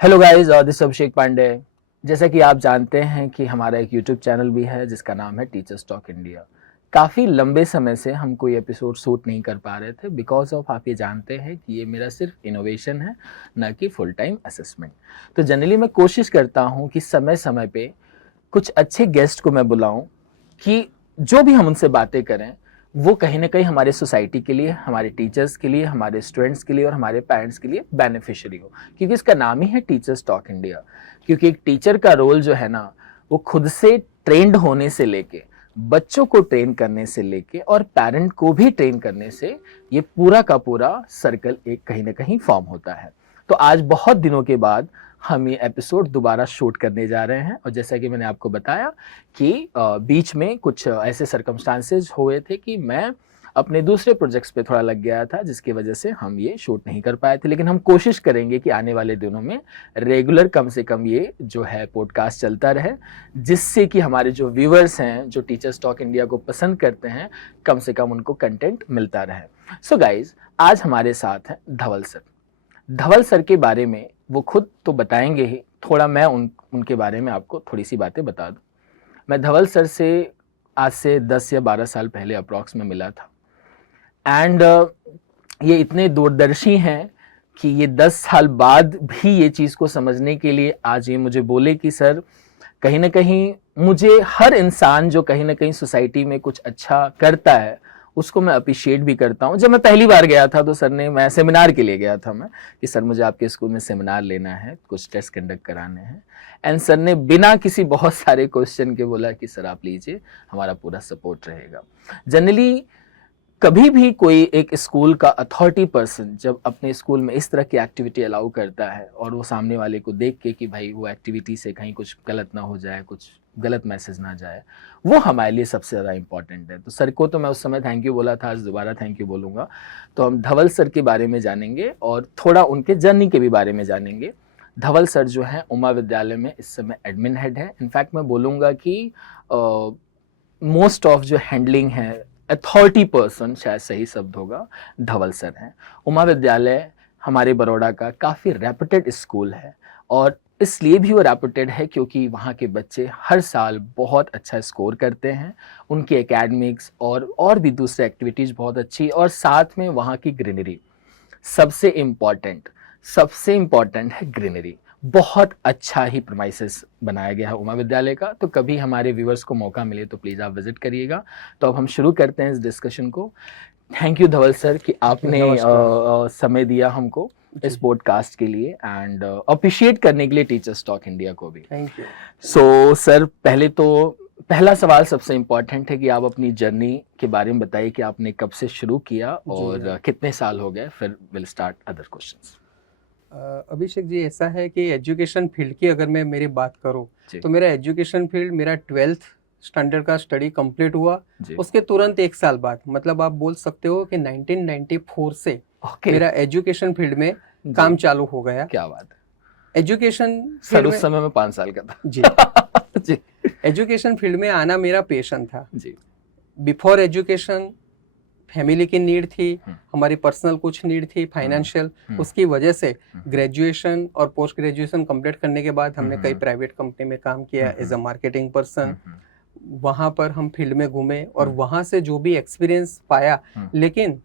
Hello guys, this अभिषेक पांडे। जैसा कि आप जानते हैं कि हमारा एक यूट्यूब चैनल भी है जिसका नाम है टीचर्स टॉक इंडिया। काफ़ी लंबे समय से हम कोई एपिसोड शूट नहीं कर पा रहे थे बिकॉज ऑफ, आप ये जानते हैं कि ये मेरा सिर्फ इनोवेशन है, ना कि फुल टाइम असेसमेंट। तो जनरली मैं कोशिश करता हूँ कि समय समय पे कुछ अच्छे गेस्ट को मैं बुलाऊं कि जो भी हम उनसे बातें करें वो कहीं ना कहीं हमारे सोसाइटी के लिए, हमारे टीचर्स के लिए, हमारे स्टूडेंट्स के लिए और हमारे पेरेंट्स के लिए बेनिफिशियरी हो, क्योंकि इसका नाम ही है टीचर्स टॉक इंडिया। क्योंकि एक टीचर का रोल जो है ना, वो खुद से ट्रेंड होने से लेके, बच्चों को ट्रेन करने से लेके और पेरेंट को भी ट्रेन करने से ये पूरा का पूरा सर्कल एक कहीं ना कहीं फॉर्म होता है। तो आज बहुत दिनों के बाद हम ये एपिसोड दोबारा शूट करने जा रहे हैं, और जैसा कि मैंने आपको बताया कि बीच में कुछ ऐसे सर्कमस्टांसेस हुए थे कि मैं अपने दूसरे प्रोजेक्ट्स पे थोड़ा लग गया था, जिसकी वजह से हम ये शूट नहीं कर पाए थे। लेकिन हम कोशिश करेंगे कि आने वाले दिनों में रेगुलर कम से कम ये जो है पॉडकास्ट चलता रहे, जिससे कि हमारे जो व्यूअर्स हैं, जो टीचर्स टॉक इंडिया को पसंद करते हैं, कम से कम उनको कंटेंट मिलता रहे। सो गाइज, आज हमारे साथ हैं धवल सर। धवल सर के बारे में वो खुद तो बताएंगे ही, थोड़ा मैं उनके बारे में आपको थोड़ी सी बातें बता दूं। मैं धवल सर से आज से 10 या 12 साल पहले अप्रॉक्स में मिला था, एंड ये इतने दूरदर्शी हैं कि ये 10 साल बाद भी ये चीज़ को समझने के लिए आज ये मुझे बोले कि सर, कहीं ना कहीं मुझे हर इंसान जो कहीं ना कहीं सोसाइटी में कुछ अच्छा करता है उसको मैं अप्रिशिएट भी करता हूँ। जब मैं पहली बार गया था तो सर ने, मैं सेमिनार के लिए गया था मैं, कि सर मुझे आपके स्कूल में सेमिनार लेना है, कुछ टेस्ट कंडक्ट कराने हैं, एंड सर ने बिना किसी बहुत सारे क्वेश्चन के बोला कि सर आप लीजिए, हमारा पूरा सपोर्ट रहेगा। जनरली कभी भी कोई एक स्कूल का अथॉरिटी पर्सन जब अपने स्कूल में इस तरह की एक्टिविटी अलाउ करता है और वो सामने वाले को देख के कि भाई वो एक्टिविटी से कहीं कुछ गलत ना हो जाए, कुछ गलत मैसेज ना जाए, वो हमारे लिए सबसे ज़्यादा इंपॉर्टेंट है। तो सर को तो मैं उस समय थैंक यू बोला था, आज दोबारा थैंक यू बोलूँगा। तो हम धवल सर के बारे में जानेंगे और थोड़ा उनके जर्नी के भी बारे में जानेंगे। धवल सर जो हैं उमा विद्यालय में इस समय एडमिन हेड है। इनफैक्ट मैं बोलूँगा कि मोस्ट ऑफ जो हैंडलिंग है, अथॉरिटी पर्सन शायद सही शब्द होगा, धवल सर हैं। उमा विद्यालय हमारे बड़ौदा का काफ़ी रेपुटेड स्कूल है, और इसलिए भी वो रेपुटेड है क्योंकि वहाँ के बच्चे हर साल बहुत अच्छा स्कोर करते हैं। उनकी एकेडमिक्स और भी दूसरे एक्टिविटीज़ बहुत अच्छी, और साथ में वहाँ की ग्रीनरी सबसे इम्पॉर्टेंट है। ग्रीनरी बहुत अच्छा ही प्रमाइसेस बनाया गया है उमा विद्यालय का। तो कभी हमारे व्यूअर्स को मौका मिले तो प्लीज़ आप विजिट करिएगा। तो अब हम शुरू करते हैं इस डिस्कशन को। थैंक यू धवल सर कि आपने समय दिया हमको इस पॉडकास्ट के लिए, एंड अप्रिशिएट करने के लिए टीचर्स टॉक इंडिया को भी। Thank you. सो सर, पहले तो पहला सवाल सबसे इम्पोर्टेंट है कि आप अपनी जर्नी के बारे में बताइए कि आपने कब से शुरू किया और कितने साल हो गए, फिर will start other questions. Abhishek ji, ऐसा है कि एजुकेशन फील्ड की अगर मैं मेरी बात करूं तो मेरा एजुकेशन फील्ड, मेरा 12th स्टैंडर्ड का स्टडी कंप्लीट हुआ। उसके तुरंत एक साल बाद, मतलब आप बोल सकते हो कि 1994 से मेरा एजुकेशन फील्ड में काम चालू हो गया। क्या बात है। एजुकेशन सर उस समय मैं 5 साल का था। जी जी। एजुकेशन फील्ड में आना मेरा पैशन था जी। बिफोर एजुकेशन फैमिली की नीड थी, हमारी पर्सनल कुछ नीड थी फाइनेंशियल, उसकी वजह से ग्रेजुएशन और पोस्ट ग्रेजुएशन कंप्लीट करने के बाद हमने कई प्राइवेट कंपनी में काम किया एज अ मार्केटिंग पर्सन। वहाँ पर हम फील्ड में घूमे और वहाँ से जो भी एक्सपीरियंस पाया, लेकिन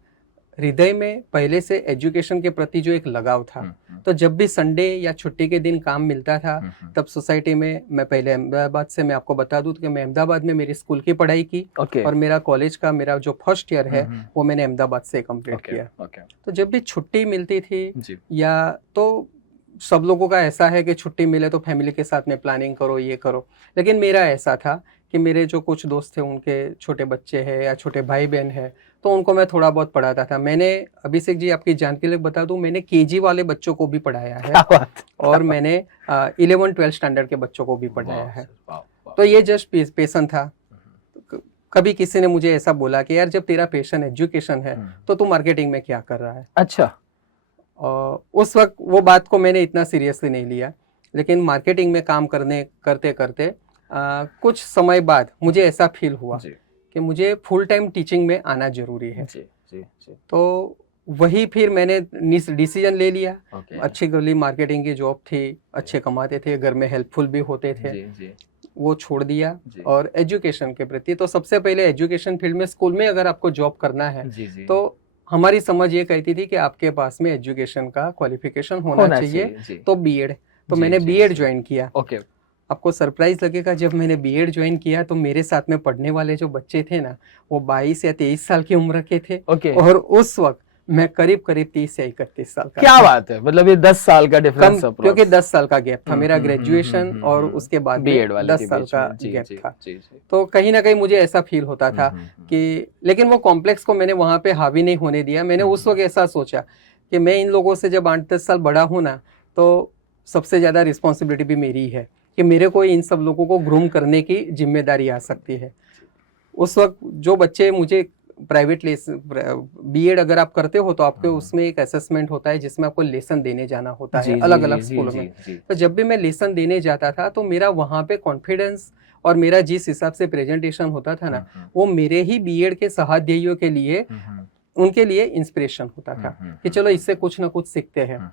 हृदय में पहले से एजुकेशन के प्रति जो एक लगाव था, तो जब भी संडे या छुट्टी के दिन काम मिलता था तब सोसाइटी में, मैं पहले अहमदाबाद से, मैं आपको बता दूं कि मैं अहमदाबाद में मेरी स्कूल की पढ़ाई की और मेरा कॉलेज का मेरा जो फर्स्ट ईयर है वो मैंने अहमदाबाद से कंप्लीट किया। तो जब भी छुट्टी मिलती थी या तो सब लोगों का ऐसा है कि छुट्टी मिले तो फैमिली के साथ में प्लानिंग करो, ये करो, लेकिन मेरा ऐसा था कि मेरे जो कुछ दोस्त थे उनके छोटे बच्चे हैं या छोटे भाई बहन हैं, तो उनको मैं थोड़ा बहुत पढ़ाता था। मैंने, अभिषेक जी आपकी जानकारी के लिए बता दूं, मैंने केजी वाले बच्चों को भी पढ़ाया है और मैंने 11-12 स्टैंडर्ड के बच्चों को भी पढ़ाया है। तो ये जस्ट पैशन था। कभी किसी ने मुझे ऐसा बोला कि यार जब तेरा पैशन एजुकेशन है तो तू मार्केटिंग में क्या कर रहा है। अच्छा। उस वक्त वो बात को मैंने इतना सीरियसली नहीं लिया, लेकिन मार्केटिंग में काम करते करते कुछ समय बाद मुझे ऐसा फील हुआ कि मुझे फुल टाइम टीचिंग में आना जरूरी है। जी, जी, जी। तो वही फिर मैंने डिसीजन ले लिया। ओके। अच्छी गली मार्केटिंग की जॉब थी, अच्छे कमाते थे, घर में हेल्पफुल भी होते थे, जी जी वो छोड़ दिया। जी और एजुकेशन के प्रति तो सबसे पहले एजुकेशन फील्ड में स्कूल में अगर आपको जॉब करना है जी जी तो हमारी समझ ये कहती थी कि आपके पास में एजुकेशन का क्वालिफिकेशन होना चाहिए, जी। तो बीएड। तो जी, मैंने जी, बीएड जी। ज्वाइन किया। ओके। आपको सरप्राइज लगेगा, जब मैंने बीएड ज्वाइन किया तो मेरे साथ में पढ़ने वाले जो बच्चे थे ना, वो 22 या 23 साल की उम्र के थे। ओके। और उस वक्त मैं करीब 30 या 31 साल का क्या था। बात है, मतलब ये 10 साल का कम, डिफरेंस क्योंकि 10 साल का गैप था मेरा ग्रेजुएशन और हम्म, उसके बाद बीएड में वाले 10 के साल बीच का में। जी गैप जी था। जी जी। तो कहीं ना कहीं मुझे ऐसा फील होता था कि, लेकिन वो कॉम्प्लेक्स को मैंने वहां पे हावी नहीं होने दिया। मैंने उस वक्त ऐसा सोचा कि मैं इन लोगों से जब 8-10 साल बड़ा हूं ना, तो सबसे ज्यादा रिस्पॉन्सिबिलिटी भी मेरी है कि मेरे को इन सब लोगों को ग्रूम करने की जिम्मेदारी आ सकती है। उस वक्त जो बच्चे मुझे प्राइवेट बीएड अगर आप करते हो तो आपके उसमें एक असेसमेंट होता है जिसमें आपको लेसन देने जाना होता है अलग अलग स्कूलों में। तो जब भी मैं लेसन देने जाता था तो मेरा वहाँ पे कॉन्फिडेंस और मेरा जिस हिसाब से प्रेजेंटेशन होता था ना, वो मेरे ही बीएड के सहाध्यायियों के लिए, उनके लिए इंस्पिरेशन होता था कि चलो इससे कुछ ना कुछ सीखते हैं।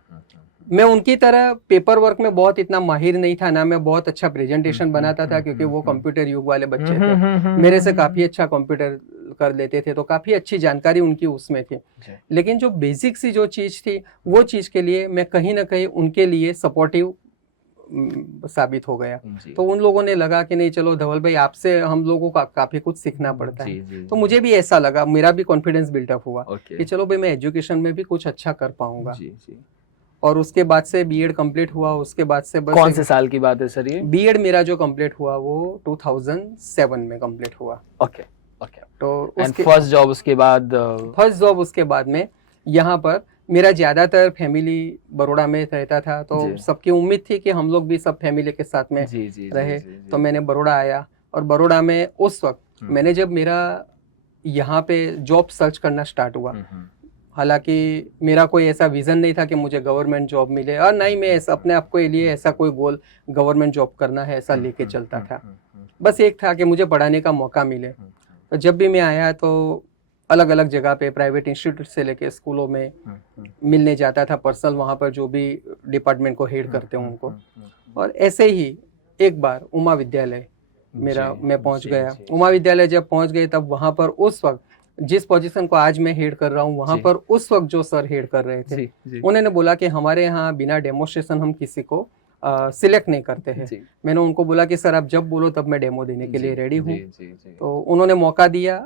मैं उनकी तरह पेपर वर्क में बहुत इतना माहिर नहीं था ना, मैं बहुत अच्छा प्रेजेंटेशन बनाता था क्योंकि वो कंप्यूटर युग वाले बच्चे थे, मेरे से काफी अच्छा कंप्यूटर कर लेते थे, तो काफी अच्छी जानकारी उनकी उसमें थी। लेकिन जो बेसिक सी जो चीज थी, वो चीज के लिए मैं कहीं ना कहीं उनके लिए सपोर्टिव साबित हो गया। तो उन लोगों ने लगा कि नहीं चलो धवल भाई, आपसे हम लोगों को काफी कुछ सीखना पड़ता है। तो मुझे भी ऐसा लगा, मेरा भी कॉन्फिडेंस बिल्डअप हुआ कि चलो भाई मैं एजुकेशन में भी कुछ अच्छा कर पाऊंगा। और उसके बाद से बीएड कंप्लीट हुआ। उसके बाद से बस कौन से साल की बात है सर ये? बीएड मेरा जो कंप्लीट हुआ वो 2007 में कंप्लीट हुआ। Okay okay. तो उसके फर्स्ट जॉब उसके बाद? फर्स्ट जॉब उसके बाद में यहाँ पर मेरा ज्यादातर फैमिली बड़ौदा में रहता था, तो सबकी उम्मीद थी कि हम लोग भी सब फैमिली के साथ में रहे। तो मैंने बड़ौदा आया और बड़ौदा में उस वक्त मैंने जब मेरा यहाँ पे जॉब सर्च करना स्टार्ट हुआ, हालांकि मेरा कोई ऐसा विजन नहीं था कि मुझे गवर्नमेंट जॉब मिले, और नहीं मैं ऐसा अपने आप के लिए ऐसा कोई गोल गवर्नमेंट जॉब करना है ऐसा लेके चलता था। बस एक था कि मुझे पढ़ाने का मौका मिले। तो जब भी मैं आया तो अलग अलग जगह पे प्राइवेट इंस्टीट्यूट से लेके स्कूलों में मिलने जाता था पर्सनल, वहाँ पर जो भी डिपार्टमेंट को हेड करते हैं उनको। और ऐसे ही एक बार उमा विद्यालय मैं पहुँच गया। उमा विद्यालय जब पहुँच गए तब वहाँ पर उस वक्त जिस पोजीशन को आज मैं हेड कर रहा हूँ, वहाँ पर उस वक्त जो सर हेड कर रहे थे, उन्होंने बोला कि हमारे यहाँ बिना डेमोस्ट्रेशन हम किसी को सिलेक्ट नहीं करते हैं। मैंने उनको बोला कि सर आप जब बोलो तब मैं डेमो देने के लिए रेडी हूँ। तो उन्होंने मौका दिया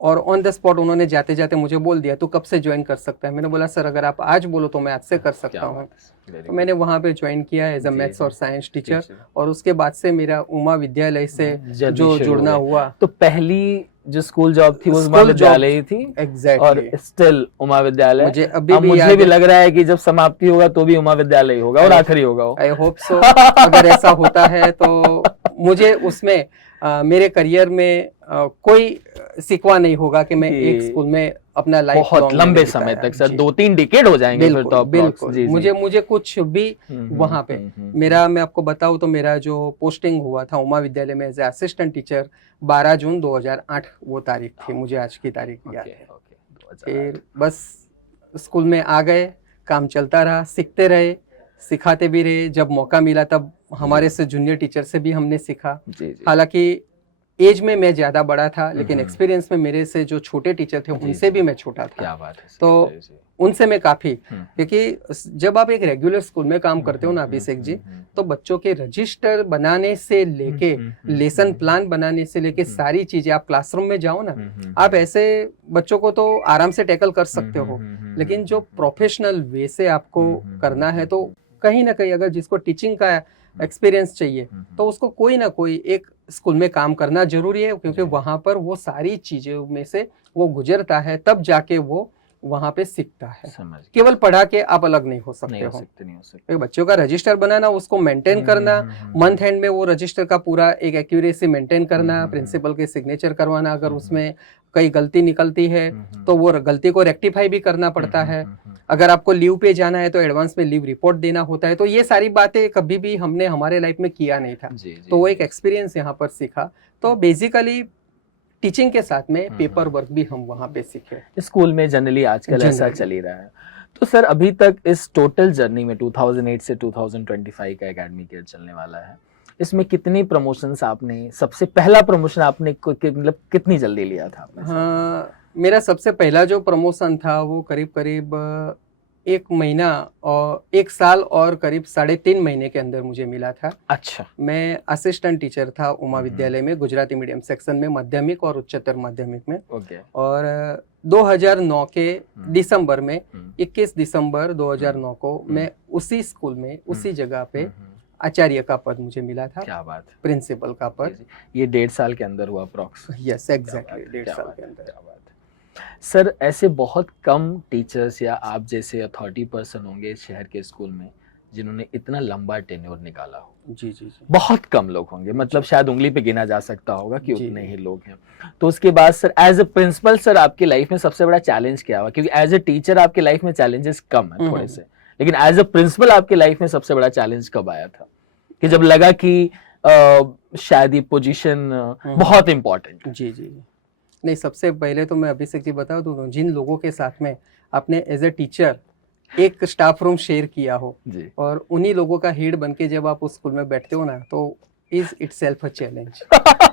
और ऑन द स्पॉट उन्होंने जाते जाते मुझे बोल दिया तू कब से ज्वाइन कर सकता है। मैंने बोला सर अगर आप आज बोलो तो मैं आज से कर सकता हूँ। तो मैंने वहाँ पे ज्वाइन किया एज अ मैथ्स और साइंस टीचर। और उसके बाद से मेरा उमा विद्यालय से जो जुड़ना हुआ। तो पहली जो स्कूल जॉब थी वो उमा विद्यालय ही थी। एग्जैक्टली। और स्टिल उमा विद्यालय मुझे अभी भी लग रहा है कि जब समाप्ति होगा तो भी उमा विद्यालय होगा और आखिरी होगा। I hope so. अगर ऐसा होता है तो मुझे उसमें मेरे करियर में कोई सिकवा नहीं होगा कि मैं एक स्कूल में अपना लाइफ बहुत लंबे समय तक सर 2-3 डिकेड हो जाएंगे फिर तो। बिल्कुल मुझे कुछ भी वहां पे मेरा, मैं आपको बताऊं तो मेरा जो पोस्टिंग हुआ था उमा विद्यालय में एज ए असिस्टेंट टीचर 12 जून 2008 वो तारीख थी, मुझे आज की तारीख याद है। फिर बस स्कूल में आ गए, काम चलता रहा, सीखते रहे, सिखाते भी रहे। जब मौका मिला तब हमारे से जूनियर टीचर से भी हमने सीखा। हालांकि एज में मैं ज्यादा बड़ा था लेकिन एक्सपीरियंस में मेरे से जो छोटे टीचर थे उनसे भी मैं छोटा था। क्या बात है। तो उनसे मैं काफी, क्योंकि जब आप एक रेगुलर स्कूल में काम करते हो ना अभिषेक जी, तो बच्चों के रजिस्टर बनाने से लेके लेसन प्लान बनाने से लेके सारी चीजें, आप क्लासरूम में जाओ ना, आप ऐसे बच्चों को तो आराम से टैकल कर सकते हो, लेकिन जो प्रोफेशनल वे से आपको करना है तो कहीं ना कहीं अगर जिसको टीचिंग का एक्सपीरियंस चाहिए तो उसको कोई ना कोई एक स्कूल में काम करना जरूरी है, क्योंकि वहां पर वो सारी चीजों में से वो गुजरता है, तब जाके वो वहां पे सीखता है। केवल पढ़ा के आप अलग नहीं हो सकते हो। बच्चों का रजिस्टर बनाना, उसको मेंटेन करना, मंथ एंड में वो रजिस्टर का पूरा एक एक्यूरेसी मेंटेन करना, प्रिंसिपल के सिग्नेचर करवाना, अगर उसमें कई गलती निकलती है तो वो गलती को रेक्टिफाई भी करना पड़ता है। अगर आपको लीव पे जाना है तो एडवांस में लीव रिपोर्ट देना होता है। तो ये सारी बातें कभी भी हमने हमारे लाइफ में किया नहीं था, तो वो एक एक्सपीरियंस यहाँ पर सीखा। तो बेसिकली टीचिंग के साथ में पेपर वर्क भी हम वहाँ पे सीखे। स्कूल में जनरली आजकल ऐसा चल ही रहा है। तो सर अभी तक इस टोटल जर्नी में 2008 से 2025 का एकेडमिक ईयर चलने वाला है, इसमें कितनी प्रमोशंस आपने, सबसे पहला प्रमोशन आपने मतलब कितनी जल्दी लिया था आपने? हाँ, मेरा सबसे पहला जो प्रमोशन था वो करीब करीब 1 महीना और 1 साल और करीब 3.5 महीने के अंदर मुझे मिला था। अच्छा। मैं असिस्टेंट टीचर था उमा विद्यालय में, गुजराती मीडियम सेक्शन में, माध्यमिक और उच्चतर माध्यमिक में। ओके। और 2009 के दिसंबर में 21 दिसंबर 2009 को मैं उसी स्कूल में उसी जगह पे आचार्य का पद मुझे मिला था। क्या बात, प्रिंसिपल का पद। ये 1.5 साल के अंदर हुआ अप्रॉक्स? यस एग्जैक्टली, 1.5 साल के अंदर। क्या बात है सर, ऐसे बहुत कम टीचर्स या आप जैसे अथॉरिटी पर्सन होंगे इस शहर के स्कूल में जिन्होंने इतना लंबा टेन्योर निकाला हो। जी जी जी, बहुत कम लोग होंगे, मतलब शायद उंगली पे गिना जा सकता होगा कि उतने ही लोग हैं। तो उसके बाद sir as a principal sir आपकी लाइफ में सबसे बड़ा चैलेंज क्या हुआ? क्योंकि एज ए टीचर आपकी लाइफ में चैलेंजेस कम है थोड़े से, लेकिन एज ए प्रिंसिपल आपकी लाइफ में सबसे बड़ा चैलेंज कब आया था कि जब लगा कि शायद ये पोजीशन बहुत इंपॉर्टेंट? जी जी, नहीं सबसे पहले तो मैं अभिषेक जी बता दूं, जिन लोगों के साथ में आपने एज ए टीचर एक स्टाफ रूम शेयर किया हो जी, और उन्हीं लोगों का हेड बन के जब आप उस स्कूल में बैठते हो ना, तो इज इटसेल्फ अ चैलेंज।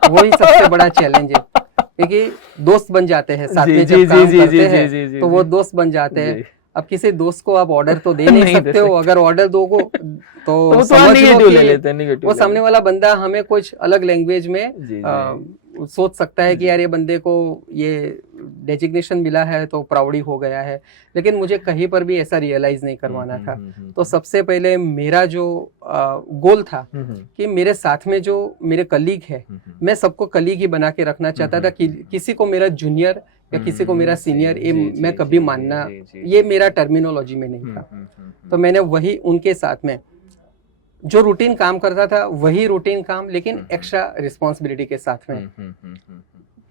वही सबसे बड़ा चैलेंज है, क्योंकि दोस्त बन जाते हैं साथ में जब काम करते हैं, तो वो दोस्त बन जाते हैं। अब किसी दोस्त को आप ऑर्डर तो दे नहीं सकते हो, अगर ऑर्डर दोगे तो समझ लो कि वो सामने वाला बंदा हमें कुछ अलग लैंग्वेज में सोच सकता है कि यार ये बंदे को ये डेजिग्नेशन मिला है तो प्राउडी हो गया है, लेकिन मुझे कहीं पर भी ऐसा रियलाइज नहीं करवाना था। तो सबसे पहले मेरा जो गोल था कि मेरे साथ में जो मेरे कलीग है, मैं सबको कलीग ही बना के रखना चाहता था। कि किसी को मेरा जूनियर या किसी को मेरा सीनियर ये मैं कभी मानना, ये मेरा टर्मिनोलॉजी में नहीं था। तो मैंने वही उनके साथ में जो रूटीन काम करता था वही रूटीन काम, लेकिन एक्स्ट्रा रिस्पॉन्सिबिलिटी के साथ में,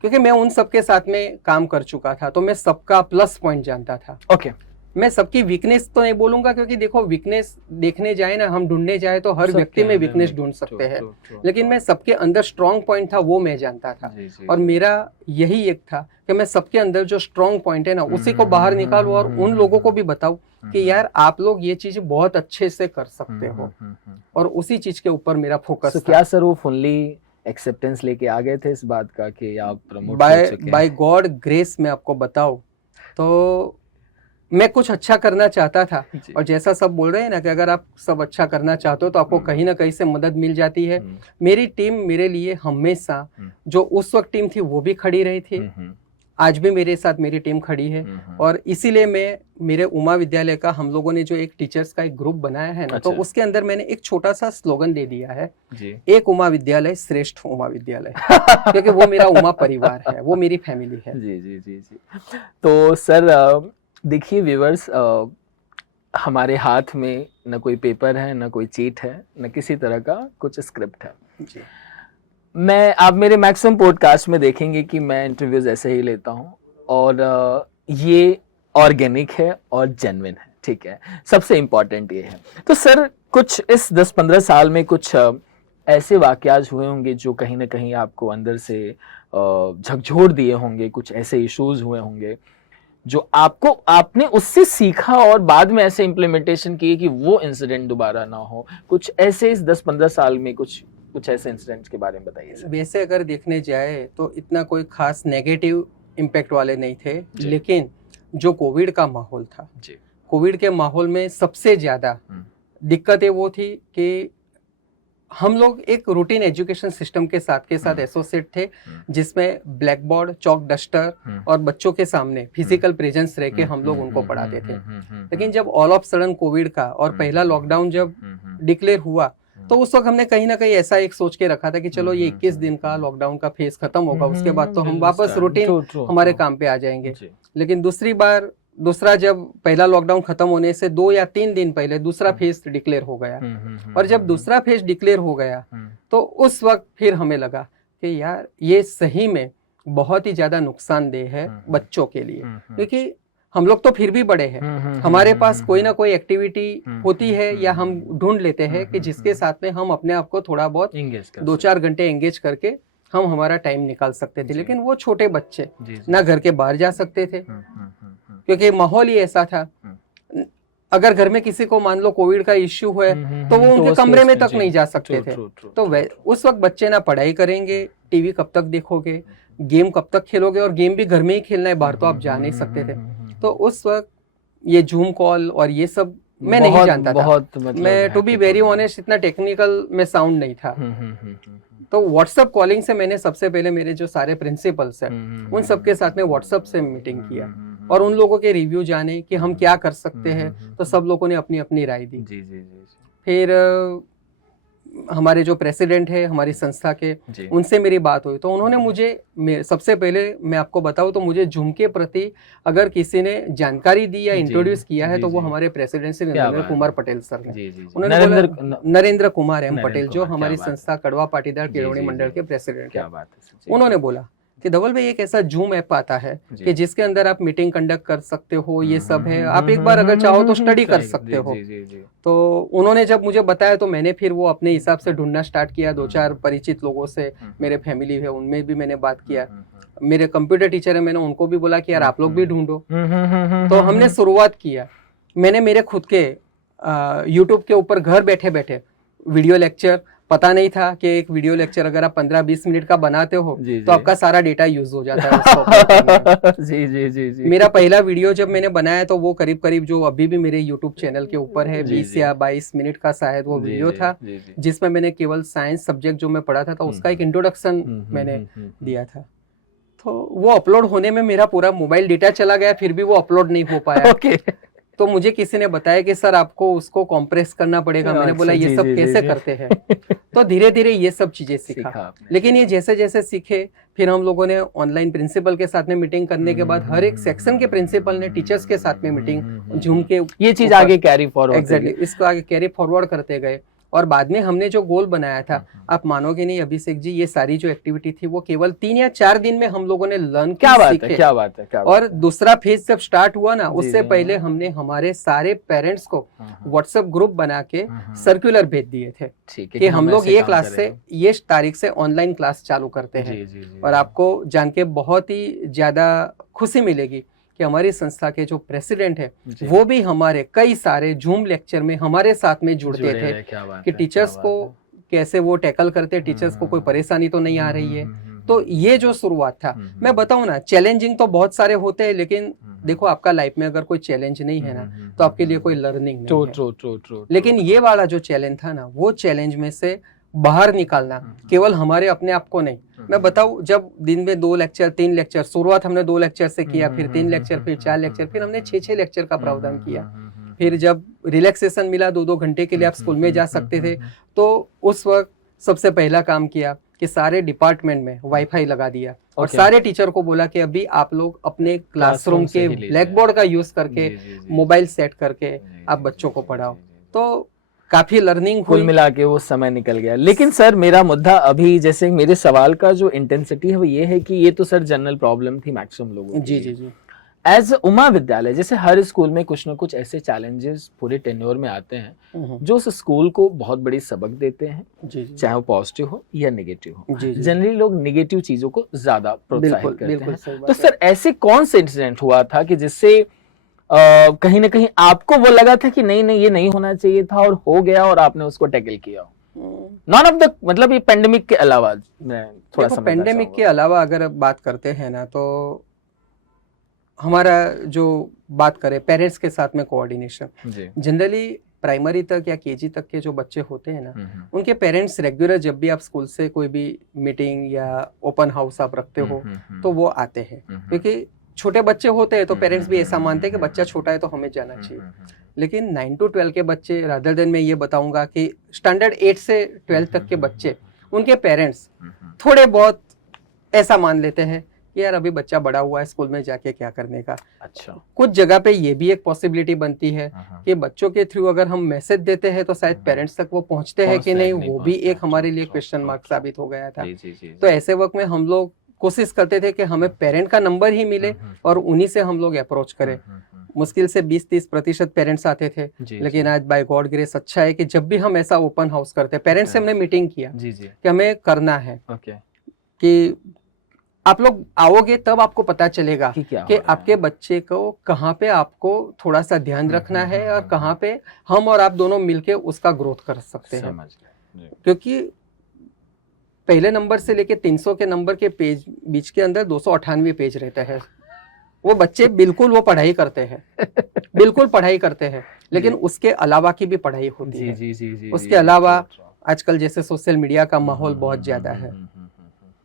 क्योंकि मैं उन सबके साथ में काम कर चुका था तो मैं सबका प्लस पॉइंट जानता था। ओके। मैं सबकी वीकनेस तो नहीं बोलूंगा, क्योंकि देखो वीकनेस देखने जाए ना, हम ढूंढने जाए तो हर व्यक्ति में वीकनेस ढूंढ सकते हैं, लेकिन मैं सबके अंदर स्ट्रॉन्ग पॉइंट था वो मैं जानता था। और मेरा यही एक था कि मैं सबके अंदर जो स्ट्रॉन्ग पॉइंट है ना उसी को बाहर निकालूं और उन लोगों को भी बताऊं कि यार आप लोग ये चीज बहुत अच्छे से कर सकते हो, और उसी चीज के ऊपर मेरा फोकस था। क्या सर वो फुल्ली एक्सेप्टेंस लेके आ गए थे इस बात का कि आप प्रमोट बाय गॉड ग्रेस मैं आपको बताऊं तो मैं कुछ अच्छा करना चाहता था, और जैसा सब बोल रहे हैं ना कि अगर आप सब अच्छा करना चाहते हो तो आपको कहीं ना कहीं से मदद मिल जाती है। मेरी टीम मेरे लिए हमेशा, जो उस वक्त टीम थी वो भी खड़ी रही थी, आज भी मेरे साथ मेरी टीम खड़ी है। और इसीलिए मैं मेरे उमा विद्यालय का, हम लोगों ने जो एक टीचर्स का एक ग्रुप बनाया है ना, तो उसके अंदर मैंने एक छोटा सा स्लोगन दे दिया है, एक उमा विद्यालय श्रेष्ठ उमा विद्यालय, क्योंकि वो मेरा उमा परिवार है, वो मेरी फैमिली है। जी जी जी जी। तो सर देखिए व्यूअर्स, हमारे हाथ में न कोई पेपर है, न कोई चीट है, न किसी तरह का कुछ स्क्रिप्ट है जी। आप मेरे मैक्सिमम पॉडकास्ट में देखेंगे कि मैं इंटरव्यूज ऐसे ही लेता हूँ, और ये ऑर्गेनिक है और जेन्युइन है, ठीक है, सबसे इम्पोर्टेंट ये है। तो सर कुछ इस 10-15 साल में कुछ ऐसे वाकयात हुए होंगे जो कहीं ना कहीं आपको अंदर से झकझोर दिए होंगे, कुछ ऐसे इश्यूज हुए होंगे जो आपने उससे सीखा और बाद में ऐसे इम्प्लीमेंटेशन किए कि वो इंसिडेंट दोबारा ना हो। कुछ ऐसे इस 10-15 साल में कुछ ऐसे इंसिडेंट्स के बारे में बताइए सर। वैसे अगर देखने जाए तो इतना कोई खास नेगेटिव इम्पैक्ट वाले नहीं थे, लेकिन जो कोविड का माहौल था, कोविड के माहौल में सबसे ज्यादा दिक्कतें वो थी कि हम लोग एक रूटीन एजुकेशन सिस्टम के साथ एसोसिएट थे, जिसमें ब्लैक बोर्ड, चौक डस्टर और बच्चों के सामने फिजिकल प्रेजेंस रह के हम लोग उनको पढ़ाते थे। लेकिन जब ऑल ऑफ सडन कोविड का और पहला लॉकडाउन जब डिक्लेयर हुआ, तो उस वक्त हमने कहीं ना कहीं ऐसा एक सोच के रखा था कि चलो ये 21 दिन का लॉकडाउन का फेज खत्म होगा, उसके बाद तो हम वापस रूटीन हमारे काम पे आ जाएंगे। लेकिन दूसरा जब पहला लॉकडाउन खत्म होने से 2 या 3 दिन पहले दूसरा फेज डिक्लेयर हो गया, और जब दूसरा फेज डिक्लेयर हो गया तो उस वक्त फिर हमें लगा कि यार ये सही में बहुत ही ज्यादा नुकसानदेह है बच्चों के लिए, क्योंकि हम लोग तो फिर भी बड़े हैं, हमारे पास कोई ना कोई एक्टिविटी होती है या हम ढूंढ लेते हैं कि जिसके साथ में हम अपने आप को थोड़ा बहुत 2-4 घंटे एंगेज करके हम हमारा टाइम निकाल सकते थे। जी। लेकिन वो छोटे बच्चे जी जी। ना घर के बाहर जा सकते थे, हम्म। क्योंकि माहौल ही ऐसा था। अगर घर में किसी को मान लो कोविड का इश्यू है तो वो उनके कमरे में तक नहीं जा सकते थे। तो उस वक्त बच्चे ना पढ़ाई करेंगे, टीवी कब तक देखोगे, गेम कब तक खेलोगे, और गेम भी घर में ही खेलना है, बाहर तो आप जा नहीं सकते थे। तो उस वक्त ये जूम कॉल और ये सब मैं नहीं जानता था। मतलब मैं टू बी वेरी ऑनेस्ट इतना टेक्निकल में साउंड नहीं था। तो व्हाट्सएप कॉलिंग से मैंने सबसे पहले मेरे जो सारे प्रिंसिपल्स हैं उन सबके साथ में व्हाट्सएप से मीटिंग किया और उन लोगों के रिव्यू जाने कि हम क्या कर सकते हैं। तो सब लोगों ने अपनी अपनी राय दी। जी जी जी। फिर हमारे जो प्रेसिडेंट है हमारी संस्था के, उनसे मेरी बात हुई तो उन्होंने मुझे सबसे पहले मैं आपको बताऊं तो मुझे जूम के प्रति अगर किसी ने जानकारी दी या इंट्रोड्यूस किया है तो वो हमारे प्रेसिडेंट श्री नरेंद्र कुमार पटेल सर ने। उन्होंने बोला नरेंद्र कुमार एम पटेल जो हमारी संस्था कड़वा पाटीदार केळवणी मंडल के प्रेसिडेंट है। उन्होंने बोला कि धवल भाई एक ऐसा जूम ऐप आता है कि जिसके अंदर आप मीटिंग कंडक्ट कर सकते हो, ये सब है, आप एक बार अगर चाहो तो स्टडी कर सकते हो। तो उन्होंने जब मुझे बताया तो मैंने फिर वो अपने हिसाब से ढूंढना स्टार्ट किया। 2-4 परिचित लोगों से, मेरे फैमिली है उनमें भी मैंने बात किया। मेरे कंप्यूटर टीचर है, मैंने उनको भी बोला कि यार आप लोग भी ढूंढो। तो हमने शुरुआत किया। मैंने मेरे खुद के यूट्यूब के ऊपर घर बैठे बैठे वीडियो लेक्चर, पता नहीं था कि एक वीडियो लेक्चर अगर आप 15-20 मिनट का बनाते हो तो आपका सारा डेटा यूज हो जाता है। जी जी जी जी। मेरा पहला वीडियो जब मैंने बनाया तो वो करीब करीब जो अभी भी मेरे यूट्यूब चैनल के ऊपर है 20 या 22 मिनट का शायद वो वीडियो था, जिसमें मैंने केवल साइंस सब्जेक्ट जो मैं पढ़ा था उसका एक इंट्रोडक्शन मैंने दिया था। तो वो अपलोड होने में मेरा पूरा मोबाइल डेटा चला गया, फिर भी वो अपलोड नहीं हो पाया। तो मुझे किसी ने बताया कि सर आपको उसको कॉम्प्रेस करना पड़ेगा। मैंने बोला ये सब कैसे करते हैं? तो धीरे धीरे ये सब चीजें सीखा। लेकिन ये जैसे जैसे सीखे फिर हम लोगों ने ऑनलाइन प्रिंसिपल के साथ में मीटिंग करने के बाद हर एक सेक्शन के प्रिंसिपल ने टीचर्स के साथ में मीटिंग जूम के ये चीज आगे कैरी फॉरवर्ड, एग्जैक्टली इसको आगे कैरी फॉरवर्ड करते गए। और बाद में हमने जो गोल बनाया था, आप मानोगे नहीं अभिषेक जी, ये सारी जो एक्टिविटी थी वो केवल 3 या 4 दिन में हम लोगों ने लर्न क्या बात है। और दूसरा फेज जब स्टार्ट हुआ ना, उससे पहले हमने हमारे सारे पेरेंट्स को व्हाट्सएप ग्रुप बना के सर्कुलर भेज दिए थे कि हम लोग ये क्लास से ये तारीख से ऑनलाइन क्लास चालू करते हैं। और आपको जान के बहुत ही ज्यादा खुशी मिलेगी कि हमारी संस्था के जो प्रेसिडेंट है वो भी हमारे कई सारे जूम लेक्चर में हमारे साथ में जुड़ते थे कि टीचर्स को कैसे वो टैकल करते, टीचर्स को कोई परेशानी तो नहीं आ रही है। तो ये जो शुरुआत था, मैं बताऊं ना, चैलेंजिंग तो बहुत सारे होते हैं, लेकिन देखो आपका लाइफ में अगर कोई चैलेंज नहीं है ना तो आपके लिए कोई लर्निंग नहीं है। लेकिन ये वाला जो चैलेंज था ना, वो चैलेंज में से बाहर निकालना केवल हमारे अपने आप को नहीं। मैं बताऊं, जब दिन में 2 लेक्चर 3 लेक्चर, शुरुआत हमने 2 लेक्चर से किया, फिर 3 लेक्चर, फिर 4 लेक्चर, फिर हमने 6-6 लेक्चर का प्रावधान किया। फिर जब रिलैक्सेशन मिला 2-2 घंटे के लिए आप स्कूल में जा सकते थे, तो उस वक्त सबसे पहला काम किया कि सारे डिपार्टमेंट में वाईफाई लगा दिया और सारे टीचर को बोला कि अभी आप लोग अपने क्लासरूम के ब्लैक बोर्ड का यूज करके मोबाइल सेट करके आप बच्चों को पढ़ाओ। तो काफी लर्निंग कुल मिला के वो समय निकल गया। लेकिन सर मेरा मुद्दा अभी, जैसे मेरे सवाल का जो इंटेंसिटी है वो ये है कि ये तो सर जनरल प्रॉब्लम थी मैक्सिमम लोगों की। जी। एज उमा विद्यालय, जैसे हर स्कूल में कुछ ना कुछ ऐसे चैलेंजेस पूरे टेन्योर में आते हैं जो उस स्कूल को बहुत बड़ी सबक देते हैं, चाहे वो पॉजिटिव हो या नेगेटिव हो। जनरली लोग नेगेटिव चीजों को ज्यादा प्रोत्साहित करते हैं। तो सर ऐसे कौन सा इंसिडेंट हुआ था कि जिससे कहीं ना कहीं आपको वो लगा था कि नहीं ये नहीं होना चाहिए था और हो गया और आपने उसको टैकल किया? नॉन ऑफ द, मतलब ये पेंडेमिक के अलावा, थोड़ा सा पेंडेमिक के अलावा अगर बात करते हैं ना, तो हमारा जो बात करें पेरेंट्स के साथ में कोऑर्डिनेशन, जनरली प्राइमरी तक या केजी तक के जो बच्चे होते हैं ना, उनके पेरेंट्स रेगुलर जब भी आप स्कूल से कोई भी मीटिंग या ओपन हाउस आप रखते हो तो वो आते हैं, क्योंकि छोटे बच्चे होते हैं तो पेरेंट्स भी ऐसा मानते हैं कि बच्चा छोटा है तो हमें जाना चाहिए। लेकिन 9 to 12 के बच्चे, रादर देन मैं ये बताऊंगा कि स्टैंडर्ड 8 से 12 तक के बच्चे, उनके पेरेंट्स थोड़े बहुत ऐसा मान लेते हैं कि यार अभी बच्चा बड़ा हुआ है, स्कूल में जाके क्या करने का। अच्छा, कुछ जगह पे ये भी एक पॉसिबिलिटी बनती है कि बच्चों के थ्रू अगर हम मैसेज देते हैं तो शायद पेरेंट्स तक वो पहुंचते हैं कि नहीं, वो भी एक हमारे लिए क्वेश्चन मार्क साबित हो गया था। तो ऐसे वक्त में हम लोग कोशिश करते थे कि हमें पेरेंट का नंबर ही मिले और उन्हीं से हम लोग अप्रोच करें। मुश्किल से 20-30% पेरेंट्स आते थे, लेकिन आज बाय गॉड ग्रेस अच्छा है कि जब भी हम ऐसा ओपन हाउस करते हैं, पेरेंट्स से हमने मीटिंग किया कि हमें करना है। कि आप लोग आओगे तब आपको पता चलेगा कि क्या कि हो रहा है। आपके बच्चे को कहाँ पे आपको थोड़ा सा ध्यान रखना है और कहाँ पे हम और आप दोनों मिलके उसका ग्रोथ कर सकते हैं। समझ गए। क्योंकि पहले नंबर से लेके 300 के नंबर के पेज बीच के अंदर 298 पेज रहते हैं। वो बच्चे बिल्कुल वो पढ़ाई करते हैं, बिल्कुल पढ़ाई करते हैं, लेकिन उसके अलावा की भी पढ़ाई होती जी है। जी जी जी उसके अलावा आजकल जैसे सोशल मीडिया का माहौल बहुत ज्यादा है,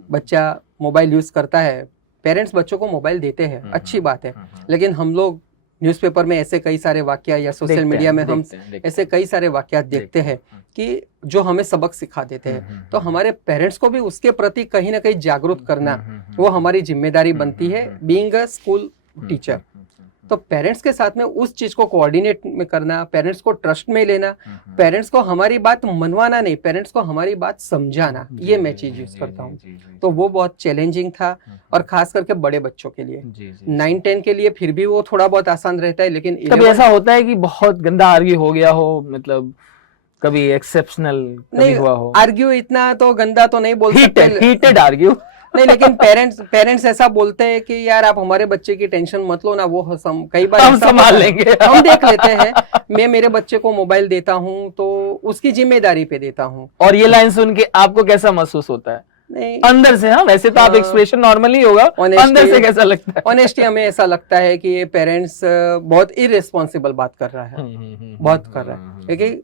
बच्चा मोबाइल यूज करता है, पेरेंट्स बच्चों को मोबाइल देते हैं, अच्छी बात है, लेकिन हम लोग न्यूज़पेपर में ऐसे कई सारे वाक्य या सोशल मीडिया में हम ऐसे कई सारे वाक्य देखते हैं कि जो हमें सबक सिखा देते हैं। तो हमारे पेरेंट्स को भी उसके प्रति कहीं ना कहीं जागरूक करना वो हमारी जिम्मेदारी बनती है, बीइंग अ स्कूल टीचर। तो पेरेंट्स के साथ में उस चीज को कोऑर्डिनेट में करना, पेरेंट्स को ट्रस्ट में लेना, पेरेंट्स को हमारी बात मनवाना नहीं, पेरेंट्स को हमारी बात समझाना, ये मैं चीज यूज करता हूँ। तो वो बहुत चैलेंजिंग था, और खास करके बड़े बच्चों के लिए। 9-10 के लिए फिर भी वो थोड़ा बहुत आसान रहता है, लेकिन कभी ऐसा होता है कि बहुत गंदा आर्ग्यू हो गया हो, मतलब कभी एक्सेप्शनल कभी हुआ हो? आर्ग्यू इतना तो गंदा तो नहीं बोल सकते, हीटेड आर्ग्यू नहीं, लेकिन पेरेंट्स ऐसा बोलते हैं कि यार आप हमारे बच्चे की टेंशन मत लो ना, वो कई बार हम संभाल लेंगे, हम देख लेते हैं। मैं मेरे बच्चे को मोबाइल देता हूँ तो उसकी जिम्मेदारी पे देता हूँ। और ये लाइन सुन के आपको कैसा महसूस होता है? नहीं, अंदर से, हाँ वैसे तो आप एक्सप्रेशन नॉर्मली होगा, अंदर से कैसा लगता है? ऑनेस्टली हमें ऐसा लगता है कि ये पेरेंट्स बहुत इररिस्पॉन्सिबल बात कर रहा है, बहुत कर रहा है। क्योंकि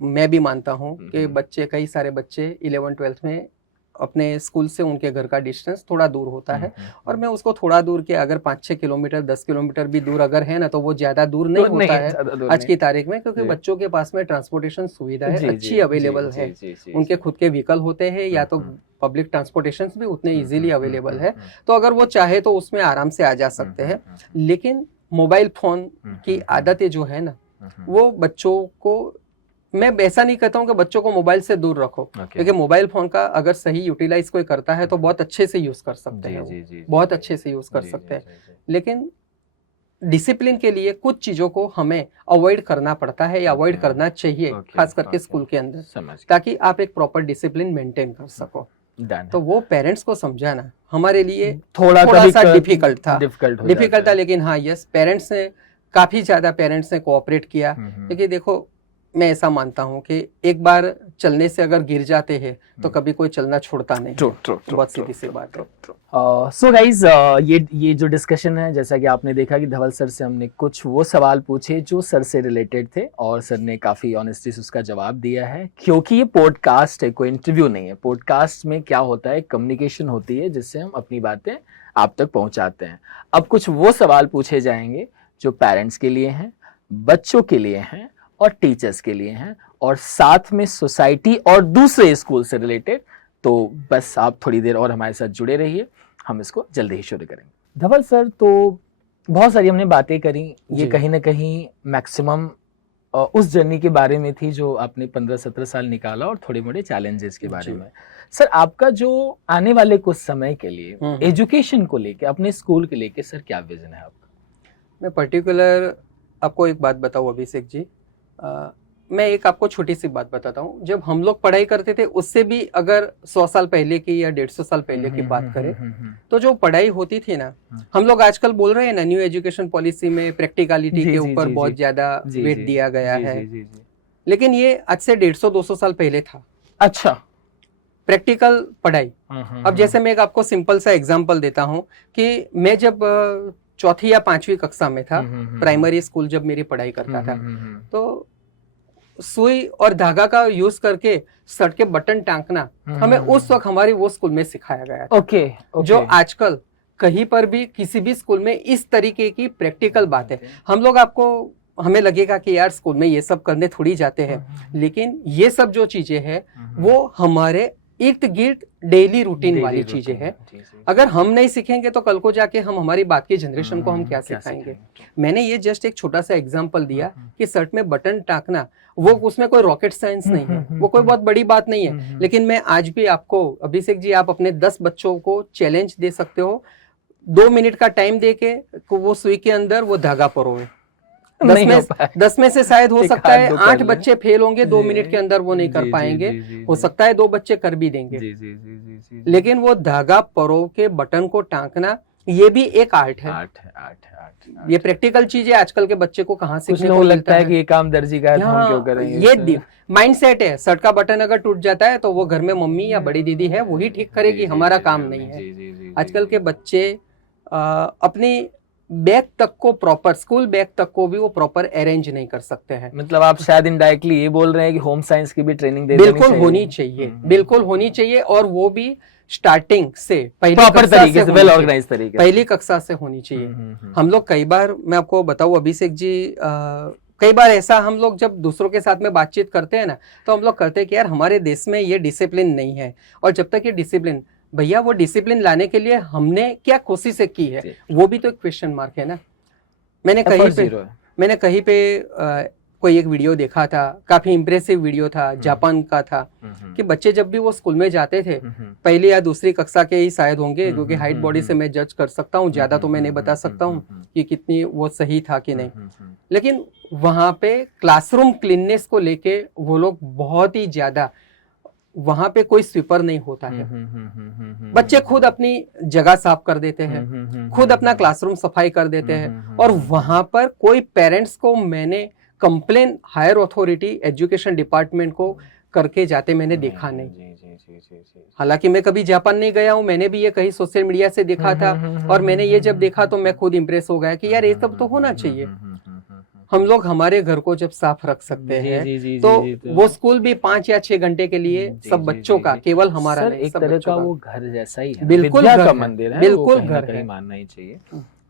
मैं भी मानता हूँ कि बच्चे, कई सारे बच्चे 11th-12th में अपने स्कूल से उनके घर का डिस्टेंस थोड़ा दूर होता है, और मैं उसको थोड़ा दूर के, अगर 5-6 किलोमीटर 10 किलोमीटर भी दूर अगर है ना, तो वो ज्यादा दूर नहीं होता है आज की तारीख में, क्योंकि बच्चों के पास में ट्रांसपोर्टेशन सुविधा है, अच्छी अवेलेबल है, उनके खुद के व्हीकल होते हैं, या तो पब्लिक ट्रांसपोर्टेशन भी उतने इजीली अवेलेबल है। तो अगर वो चाहे तो उसमें आराम से आ जा सकते हैं। लेकिन मोबाइल फोन की आदतें जो है ना, वो बच्चों को, मैं ऐसा नहीं कहता हूँ कि बच्चों को मोबाइल से दूर रखो, क्योंकि मोबाइल फोन का अगर सही यूटिलाइज कोई करता है तो बहुत अच्छे से यूज कर सकते हैं, बहुत अच्छे से यूज कर सकते हैं। लेकिन डिसिप्लिन के लिए कुछ चीजों को हमें अवॉइड करना पड़ता है, या अवॉइड करना चाहिए, खास करके स्कूल के अंदर, ताकि आप एक प्रॉपर डिसिप्लिन मेंटेन कर सको। तो वो पेरेंट्स को समझाना हमारे लिए थोड़ा सा डिफिकल्ट था, लेकिन हाँ यस, पेरेंट्स ने काफी ज्यादा कोऑपरेट किया। क्योंकि देखो, मैं ऐसा मानता हूँ कि एक बार चलने से अगर गिर जाते हैं तो कभी कोई चलना छोड़ता नहीं। बहुत सीधी सी बात है। सो गाइज, ये जो डिस्कशन है, जैसा कि आपने देखा कि धवल सर से हमने कुछ वो सवाल पूछे जो सर से रिलेटेड थे, और सर ने काफ़ी ऑनेस्टी से उसका जवाब दिया है। क्योंकि ये पॉडकास्ट है, कोई इंटरव्यू नहीं है। पॉडकास्ट में क्या होता है, कम्युनिकेशन होती है, जिससे हम अपनी बातें आप तक पहुंचाते हैं। अब कुछ वो सवाल पूछे जाएंगे जो पेरेंट्स के लिए हैं, बच्चों के लिए हैं, और टीचर्स के लिए हैं, और साथ में सोसाइटी और दूसरे स्कूल से रिलेटेड। तो बस आप थोड़ी देर और हमारे साथ जुड़े रहिए, हम इसको जल्दी ही शुरू करेंगे। धवल सर, तो बहुत सारी हमने बातें करी, ये कहीं ना कहीं मैक्सिमम उस जर्नी के बारे में थी जो आपने 15-17 साल निकाला, और थोड़े मोड़े चैलेंजेस के बारे में। सर, आपका जो आने वाले कुछ समय के लिए एजुकेशन को लेके, अपने स्कूल के लेके सर क्या विजन है आपका? मैं पर्टिकुलर आपको एक बात बताऊं अभिषेक जी, मैं एक आपको छोटी सी बात बताता हूँ। जब हम लोग पढ़ाई करते थे, उससे भी अगर 100 साल पहले की या 150 साल पहले की बात करें, तो जो पढ़ाई होती थी ना, हम लोग आजकल बोल रहे हैं ना, न्यू एजुकेशन पॉलिसी में प्रैक्टिकलिटी के ऊपर बहुत ज्यादा वेट दिया गया है, लेकिन ये आज से 150-200 साल पहले था। अच्छा, प्रैक्टिकल पढ़ाई। अब जैसे मैं एक आपको सिंपल सा एग्जाम्पल देता हूँ कि मैं जब चौथी या 5वीं कक्षा में था, प्राइमरी स्कूल जब मेरी पढ़ाई करता था, तो सुई और धागा का यूज करके शर्ट के बटन टांकना हमें उस वक्त हमारी वो स्कूल में सिखाया गया था। ओके। जो आजकल कहीं पर भी किसी भी स्कूल में इस तरीके की प्रैक्टिकल बात है। हम लोग हमें लगेगा कि यार स्कूल में ये सब करने थोड़ी जाते हैं, लेकिन ये सब जो चीजें हैं वो हमारे इर्द गिर्द डेली रूटीन वाली चीजें हैं। अगर हम नहीं सीखेंगे तो कल को जाके हम हमारी बात की जनरेशन को हम क्या सिखाएंगे। मैंने ये जस्ट एक छोटा सा एग्जांपल दिया कि शर्ट में बटन टांकना, वो उसमें कोई रॉकेट साइंस नहीं है, वो कोई बहुत बड़ी बात नहीं है। लेकिन मैं आज भी आपको, अभिषेक जी, आप अपने 10 बच्चों को चैलेंज दे सकते हो, 2 मिनट का टाइम दे के वो सुई के अंदर वो धागा परोए, नहीं हो पाया। 10 में से शायद हो एक सकता हाथ है दो 8 कर बच्चे फेल होंगे, 2 जी, मिनट के अंदर वो नहीं कर जी, पाएंगे। जी, जी, हो जी, सकता है 2 बच्चे कर भी देंगे, जी, जी, जी, जी, जी, जी। लेकिन वो धागा परो के बटन को टांकना ये भी एक आर्ट है। आठ है, आठ है, आठ है, ये आठ है। प्रैक्टिकल चीजें आजकल के बच्चे को कहाँ कुछ सीखने लोगों को को मिलता लगता है है। कि ये काम दर्जी का है तो हम क्यों करेंगे ये इसे? माइंडसेट है, शर्ट का बटन अगर टूट जाता है तो वो घर में मम्मी या बड़ी दीदी है वही ठीक करेगी, जी, जी, हमारा जी, काम जी, नहीं है। जी, जी, जी, आजकल जी, के जी। बच्चे अपनी बैग तक को प्रॉपर, स्कूल बैग तक को भी वो प्रॉपर अरेंज नहीं कर सकते हैं। मतलब आप शायद इनडायरेक्टली ये बोल रहे हैं कि होम साइंस की भी ट्रेनिंग दे देनी बिल्कुल चाहिए। होनी चाहिए, बिल्कुल होनी चाहिए, और वो भी स्टार्टिंग से पहली प्रॉपर कक्षा तरीके से, होनी वेल चाहिए। ऑर्गेनाइज तरीके से। पहली कक्षा से होनी चाहिए। हम्म। हम लोग कई बार, मैं आपको बताऊं अभिषेक जी, कई बार ऐसा हम लोग जब दूसरों के साथ में बातचीत करते हैं ना, तो हम लोग करते हैं कि यार हमारे देश में ये डिसिप्लिन नहीं है, और जब तक ये डिसिप्लिन, भैया वो डिसिप्लिन लाने के लिए हमने क्या कोशिशें की है, वो भी तो एक क्वेश्चन मार्क है ना। मैंने कहीं पे कोई एक वीडियो देखा था, काफी इंप्रेसिव वीडियो था, जापान का था, कि बच्चे जब भी वो स्कूल में जाते थे, पहली या दूसरी कक्षा के ही शायद होंगे, क्योंकि हाइट बॉडी से मैं जज कर सकता हूँ, ज्यादा तो मैं नहीं बता सकता हूँ कि कितनी वो सही था कि नहीं, लेकिन वहां पे क्लासरूम क्लीननेस को लेके वो लोग बहुत ही ज्यादा, वहां पे कोई स्वीपर नहीं होता है, बच्चे खुद अपनी जगह साफ कर देते हैं, खुद अपना क्लासरूम सफाई कर देते हैं, और वहां पर कोई पेरेंट्स को मैंने complain higher authority education department को करके जाते मैंने देखा नहीं। हालांकि मैं कभी जापान नहीं गया हूं, मैंने भी ये कहीं सोशल मीडिया से देखा था, और मैंने ये जब देखा तो मैं खुद इंप्रेस हो गया कि यार ये सब तो होना चाहिए। हम लोग हमारे घर को जब साफ रख सकते हैं तो वो स्कूल भी 5 या 6 घंटे के लिए सब बच्चों का, केवल हमारा सर, नहीं, एक सब तरह बच्चों का वो घर जैसा ही है, बिल्कुल विद्या घर का है, मंदिर है, बिल्कुल वो कहीं ना घर कहीं है। मानना ही चाहिए।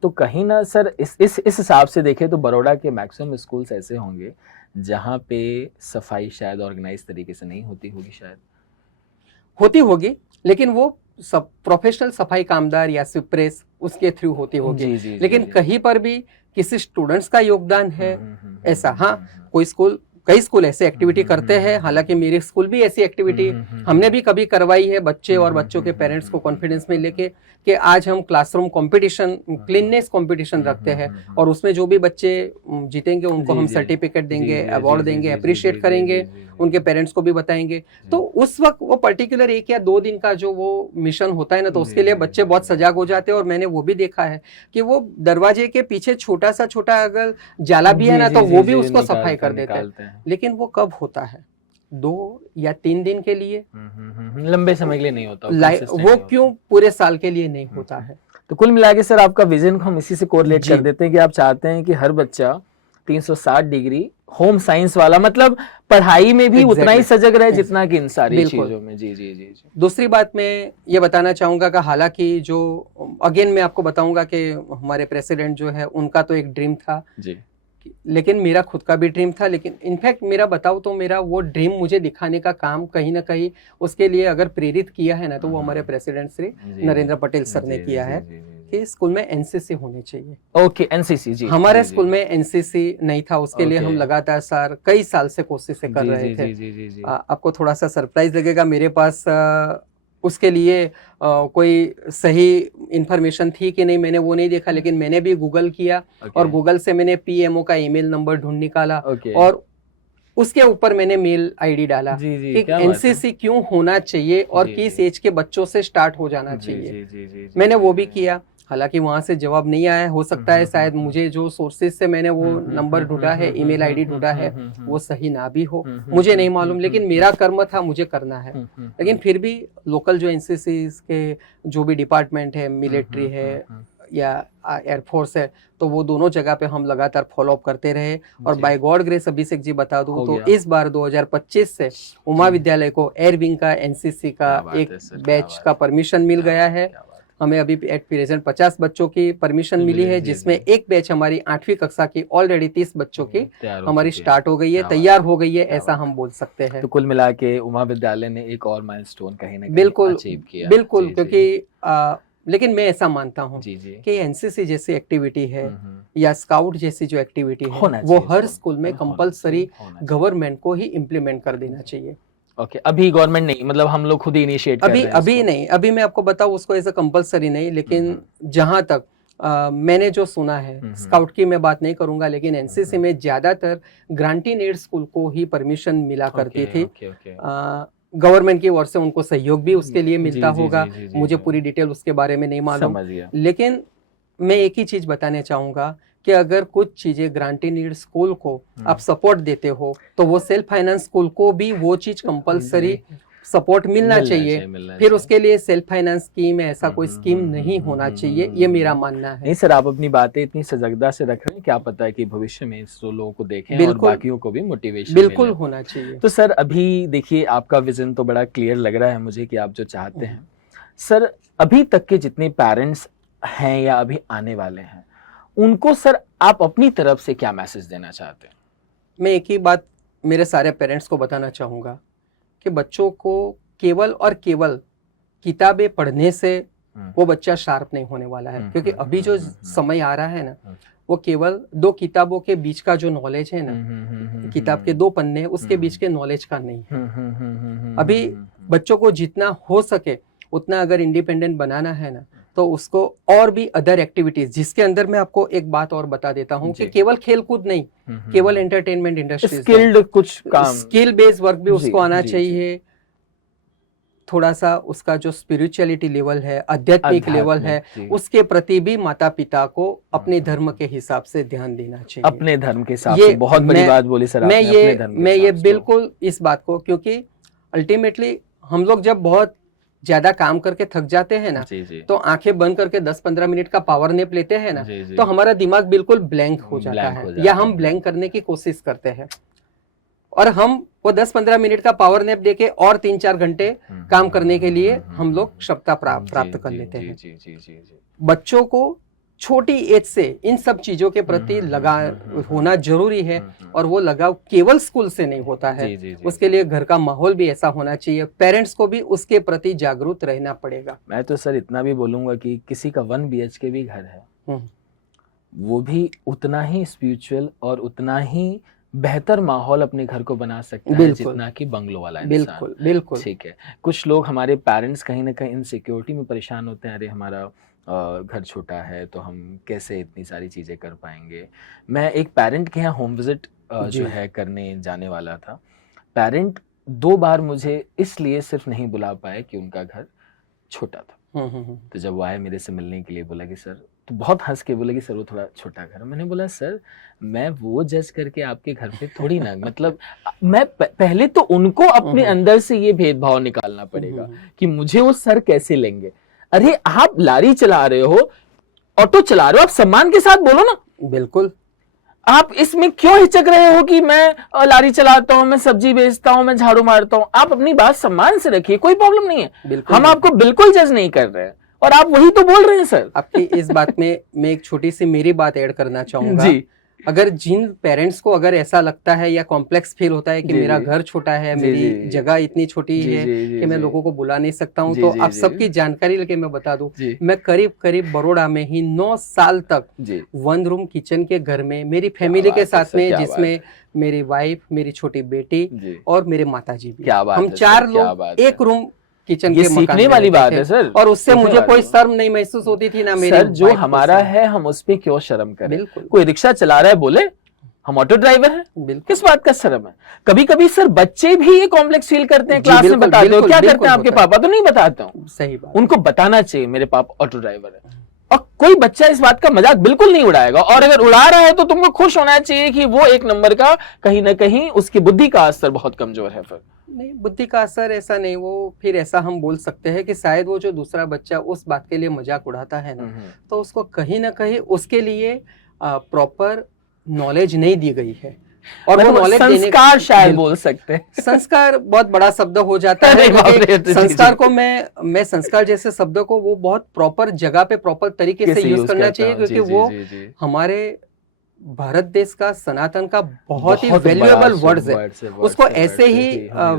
तो कहीं ना सर इस हिसाब से देखें तो बड़ौदा के मैक्सिमम स्कूल्स ऐसे होंगे जहाँ पे सफाई शायद ऑर्गेनाइज तरीके से नहीं होती होगी, शायद होती होगी, लेकिन वो सब प्रोफेशनल सफाई कामदार या स्वीप्रेस उसके थ्रू होती होगी। लेकिन कहीं पर भी किसी स्टूडेंट्स का योगदान है ऐसा, हाँ कई स्कूल ऐसे एक्टिविटी करते हैं, हालांकि मेरे स्कूल भी ऐसी एक्टिविटी हमने भी कभी करवाई है, बच्चे और बच्चों के पेरेंट्स को कॉन्फिडेंस में लेके कि आज हम क्लासरूम कंपटीशन, क्लीननेस कंपटीशन रखते हैं, और उसमें जो भी बच्चे जीतेंगे उनको हम सर्टिफिकेट देंगे, अवार्ड देंगे, अप्रिशिएट करेंगे, उनके पेरेंट्स को भी बताएंगे। तो उस वक्त वो पर्टिकुलर 1 या 2 दिन का जो वो मिशन होता है ना, तो उसके लिए बच्चे बहुत सजाग हो जाते हैं, और मैंने वो भी देखा है कि वो दरवाजे के पीछे छोटा अगर जाला भी है ना, तो वो भी उसको सफाई कर देते हैं। लेकिन वो कब होता है? 2 या 3 दिन के लिए, लंबे समय के लिए नहीं होता वो क्यों पूरे साल के लिए नहीं होता है। तो कुल मिला के सर आपका विजन को हम इसी से कोरिलेट कर देते हैं कि आप चाहते हैं कि हर बच्चा 360 डिग्री होम साइंस वाला, मतलब पढ़ाई में भी उतना ही सजग रहे जितना कि इन सारी चीजों में। जी। दूसरी बात मैं ये बताना चाहूंगा कि हालांकि जो अगेन मैं आपको बताऊंगा कि हमारे प्रेसिडेंट जो है उनका तो एक ड्रीम था जी, लेकिन मेरा खुद का भी ड्रीम था, लेकिन इनफैक्ट मेरा बताऊं तो मेरा वो ड्रीम मुझे दिखाने का काम कहीं ना कहीं उसके लिए अगर प्रेरित किया है ना, तो वो हमारे प्रेसिडेंट श्री नरेंद्र पटेल सर ने किया है कि स्कूल में एनसीसी होनी चाहिए। ओके, एनसीसी जी। हमारे स्कूल में एनसीसी नहीं था, उसके लिए हम लगातार सर कई साल से कोशिशें कर रहे थे। आपको थोड़ा सा सरप्राइज लगेगा, मेरे पास उसके लिए कोई सही इंफॉर्मेशन थी कि नहीं मैंने वो नहीं देखा, लेकिन मैंने भी गूगल किया और गूगल से मैंने पीएमओ का ईमेल नंबर ढूंढ निकाला और उसके ऊपर मैंने मेल आईडी डाला कि एनसीसी क्यों होना चाहिए और किस एज के बच्चों से स्टार्ट हो जाना चाहिए। मैंने वो भी किया, हालांकि वहां से जवाब नहीं आया। हो सकता है शायद मुझे जो सोर्सेज से मैंने वो नंबर ढूंढा है, ईमेल आईडी ढूंढा है, वो सही ना भी हो, मुझे नहीं मालूम, लेकिन मेरा कर्म था, मुझे करना है। लेकिन फिर भी लोकल जो एनसीसी के जो भी डिपार्टमेंट है, मिलिट्री है या एयरफोर्स है, तो वो दोनों जगह पे हम लगातार फॉलो अप करते रहे और bye God grace Abhishek ji बता दूं तो इस बार 2025 से उमा विद्यालय को एयर विंग का एनसीसी का एक बैच का परमिशन मिल गया है। हमें अभी एट प्रेजेंट 50 बच्चों की परमिशन मिली है, जिसमें एक बैच हमारी 8वीं कक्षा की ऑलरेडी 30 बच्चों की हमारी स्टार्ट हो गई है, तैयार हो गई है, ऐसा हम बोल सकते हैं। तो कुल मिला के उमा विद्यालय ने एक और माइलस्टोन कहीं ना कहीं बिल्कुल अचीव किया। बिल्कुल, क्योंकि लेकिन मैं ऐसा मानता हूँ कि एनसीसी जैसी एक्टिविटी है या स्काउट जैसी जो एक्टिविटी है वो हर स्कूल में कंपलसरी गवर्नमेंट को ही इम्प्लीमेंट कर देना चाहिए। ओके, अभी गवर्नमेंट नहीं, मतलब हम लोग खुद ही इनिशिएट कर रहे हैं। अभी नहीं, अभी मैं आपको बताऊं उसको ऐसा कंपलसरी नहीं, लेकिन जहां तक मैंने जो सुना है, स्काउट की मैं बात नहीं करूंगा, लेकिन एनसीसी में ज्यादातर ग्रांटी नीड स्कूल को ही परमिशन मिला करती थी। गवर्नमेंट की ओर से उनको सहयोग भी उसके लिए मिलता होगा, मुझे पूरी डिटेल उसके बारे में नहीं मालूम, लेकिन मैं एक ही चीज बताना चाहूंगा कि अगर कुछ चीजें ग्रांटी नीड स्कूल को आप सपोर्ट देते हो तो वो सेल्फ फाइनेंस स्कूल को भी वो चीज कंपलसरी सपोर्ट मिलना चाहिए। फिर उसके लिए सेल्फ फाइनेंस स्कीम ऐसा कोई स्कीम नहीं होना चाहिए, ये मेरा मानना है। नहीं सर, आप अपनी बातें इतनी सजगता से रख रहे हैं, क्या पता है कि भविष्य में इस लोगों को देखें और बाकियों को भी मोटिवेशन बिल्कुल होना चाहिए। तो सर अभी देखिए, आपका विजन तो बड़ा क्लियर लग रहा है मुझे कि आप जो चाहते हैं। सर अभी तक के जितने पेरेंट्स हैं या अभी आने वाले हैं, उनको सर आप अपनी तरफ से क्या मैसेज देना चाहते हैं? मैं एक ही बात मेरे सारे पेरेंट्स को बताना चाहूँगा कि बच्चों को केवल और केवल किताबें पढ़ने से वो बच्चा शार्प नहीं होने वाला है, क्योंकि अभी जो समय आ रहा है ना, वो केवल 2 किताबों के बीच का जो नॉलेज है ना, किताब के 2 पन्ने उसके बीच के नॉलेज का नहीं है। अभी बच्चों को जितना हो सके उतना अगर इंडिपेंडेंट बनाना है ना, तो उसको और भी अदर एक्टिविटीज, जिसके अंदर मैं आपको एक बात और बता देता हूँ कि केवल खेलकूद नहीं, केवल एंटरटेनमेंट इंडस्ट्री, स्किल्ड कुछ काम, स्किल बेस्ड वर्क भी उसको आना चाहिए। थोड़ा सा उसका जो स्पिरिचुअलिटी लेवल है, आध्यात्मिक लेवल है, उसके प्रति भी माता पिता को अपने धर्म के हिसाब से ध्यान देना चाहिए। अपने धर्म के हिसाब से, बहुत बड़ी बात बोली सर आपने। मैं ये बिल्कुल इस बात को, क्योंकि अल्टीमेटली हम लोग जब बहुत ज्यादा काम करके थक जाते हैं ना, तो आंखें बंद करके 10-15 मिनट का पावर नैप लेते हैं ना, तो हमारा दिमाग बिल्कुल ब्लैंक हो जाता है, या हम ब्लैंक करने की कोशिश करते हैं, और हम वो 10-15 मिनट का पावर नैप देके और 3-4 घंटे काम करने के लिए हम लोग क्षमता प्राप्त कर लेते हैं। बच्चों को छोटी एज से इन सब चीजों के प्रति लगाव होना जरूरी है, और वो लगाव केवल स्कूल से नहीं होता है, उसके लिए घर का माहौल भी ऐसा होना चाहिए, पेरेंट्स को भी उसके प्रति जागरूक रहना पड़ेगा। मैं तो सर इतना भी बोलूंगा कि किसी का 1 BHK भी घर है, वो भी उतना ही स्पिरिचुअल और उतना ही बेहतर माहौल अपने घर को बना सकता है जितना कि बंगलो वाला इंसान। बिल्कुल ठीक है। कुछ लोग, हमारे पेरेंट्स कहीं ना कहीं इनसिक्योरिटी में परेशान होते हैं, अरे हमारा घर छोटा है तो हम कैसे इतनी सारी चीज़ें कर पाएंगे। मैं एक पेरेंट के यहाँ होम विजिट जो है करने जाने वाला था। पेरेंट 2 बार मुझे इसलिए सिर्फ नहीं बुला पाए कि उनका घर छोटा था। तो जब वो आए मेरे से मिलने के लिए, बोला कि सर, तो बहुत हंस के बोला कि सर वो थोड़ा छोटा घर है। मैंने बोला सर, मैं वो जज करके आपके घर पे थोड़ी ना, मतलब मैं पहले तो उनको अपने अंदर से ये भेदभाव निकालना पड़ेगा कि मुझे वो सर कैसे लेंगे। अरे आप लारी चला रहे हो, ऑटो चला रहे हो, आप सम्मान के साथ बोलो ना। बिल्कुल। आप इसमें क्यों हिचक रहे हो कि मैं लारी चलाता हूँ, मैं सब्जी बेचता हूँ, मैं झाड़ू मारता हूँ। आप अपनी बात सम्मान से रखिए, कोई प्रॉब्लम नहीं है, हम आपको बिल्कुल जज नहीं कर रहे हैं, और आप वही तो बोल रहे हैं सर। आपकी इस बात में मैं एक छोटी सी मेरी बात ऐड करना चाहूंगा जी। अगर जिन पेरेंट्स को अगर ऐसा लगता है या कॉम्प्लेक्स फील होता है कि मेरा घर छोटा है, मेरी जगह इतनी छोटी है कि मैं लोगों को बुला नहीं सकता हूं, तो आप सबकी जानकारी लेके मैं बता दूं, मैं करीब करीब बड़ोड़ा में ही 9 साल तक 1 रूम किचन के घर में मेरी फैमिली के साथ में, जिसमें मेरी वाइफ, मेरी छोटी बेटी और मेरे माताजी भी, हम 4 लोग 1 रूम किचन ये सीखने वाली बात है सर, और उससे मुझे कोई शर्म नहीं महसूस होती थी ना। मेरे सर जो हमारा है हम उस पे क्यों शर्म करें? कोई रिक्शा चला रहा है, बोले हम ऑटो ड्राइवर हैं, किस बात का शर्म है? कभी कभी सर बच्चे भी ये कॉम्प्लेक्स फील करते हैं, क्लास में बताते हो, क्या करते हैं आपके पापा? तो नहीं बताते हूँ, सही बात, उनको बताना चाहिए मेरे पापा ऑटो ड्राइवर है, और कोई बच्चा इस बात का मजाक बिल्कुल नहीं उड़ाएगा, और अगर उड़ा रहा है तो तुमको खुश होना चाहिए कि वो 1 नंबर का, कहीं ना कहीं उसकी बुद्धि का असर बहुत कमजोर है। फिर नहीं, बुद्धि का असर ऐसा नहीं, वो फिर ऐसा हम बोल सकते हैं कि शायद वो जो दूसरा बच्चा उस बात के लिए मजाक उड़ाता है ना, तो उसको कहीं ना कहीं उसके लिए प्रॉपर नॉलेज नहीं दी गई है, और वो नॉलेज संस्कार शायद बोल सकते हैं। संस्कार बहुत बड़ा शब्द हो जाता है, संस्कार को मैं संस्कार जैसे शब्द को वो बहुत प्रॉपर जगह पे प्रॉपर तरीके से यूज करना चाहिए, क्योंकि वो हमारे भारत देश का, सनातन का बहुत ही वैल्यूएबल वर्ड्स है, उसको ऐसे ही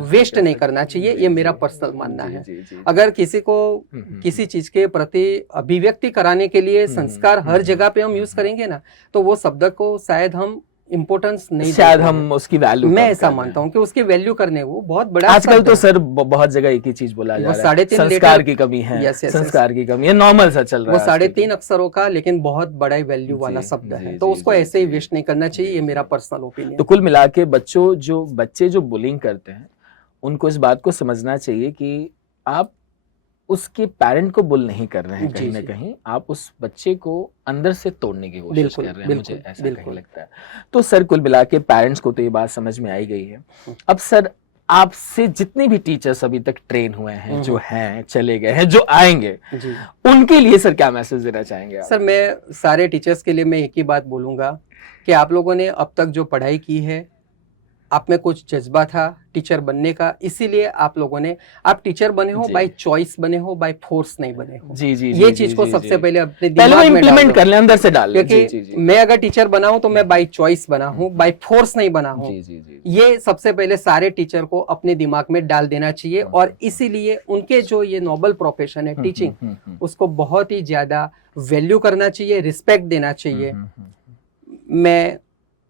वेस्ट नहीं करना चाहिए, ये मेरा पर्सनल मानना है। अगर किसी को किसी चीज के प्रति अभिव्यक्ति कराने के लिए संस्कार हर जगह पे हम यूज करेंगे ना, तो वो शब्द को शायद हम इम्पोर्टेंस नहीं शायद देते हम हैं। उसकी वैल्यू मैं ऐसा मानता हूँ कि उसकी वैल्यू करने वो बहुत बड़ा आजकल शब्द तो है। सर बहुत जगह एक ही चीज बोला जा वो रहा है, 3.5 संस्कार लीटर की कमी है, यस यस संस्कार की कमी है, नॉर्मल सा चल रहा वो है आजकल 3.5 अक्षरों का लेकिन बहुत बड़ा वैल्यू वाला जी, शब्द जी, है, तो जी, उसको जी, ऐसे ही जी, वेस्ट नहीं करना चाहिए, जी, ये मेरा जी। पर्सनल तो ओपिनियन। कुल मिला के बच्चे जो बुलिंग करते हैं उनको इस बात को समझना चाहिए कि आप उसके पेरेंट को बुल नहीं कर रहे हैं, जी, कहीं ना जी। कहीं आप उस बच्चे को अंदर से तोड़ने की कोशिश बिल्कुल, कर रहे हैं, मुझे बिल्कुल, ऐसा कहीं बिल्कुल। लगता है। तो सर कुल मिला के पेरेंट्स को तो ये बात समझ में आई गई है। अब सर आपसे जितने भी टीचर्स अभी तक ट्रेन हुए हैं, जो हैं, चले गए हैं, जो आएंगे, जी उनके लिए सर क्या मैसेज देना चाहेंगे आप? सर, मैं सारे टीचर्स के लिए मैं एक ही बात बोलूँगा कि आप लोगों ने अब तक जो पढ़ाई की है, आप में कुछ जज्बा था टीचर बनने का, इसीलिए आप लोगों ने, आप टीचर बने हो जी। बाय चॉइस बने हो, बाय फोर्स नहीं बने हो। जी जी ये जी, चीज जी, को जी, सबसे जी। पहले अपने पहले वो दिमाग में डाल इम्प्लीमेंट दो। कर ले, अंदर से डाल ले। जी क्योंकि जी जी मैं अगर टीचर बना हूं तो मैं बाय चॉइस बना हूं, बाय फोर्स नहीं बना हूं। जी जी जी। ये सबसे पहले सारे टीचर को अपने दिमाग में डाल देना चाहिए, और इसीलिए उनके जो ये नोबल प्रोफेशन है टीचिंग, उसको बहुत ही ज्यादा वैल्यू करना चाहिए, रिस्पेक्ट देना चाहिए। मैं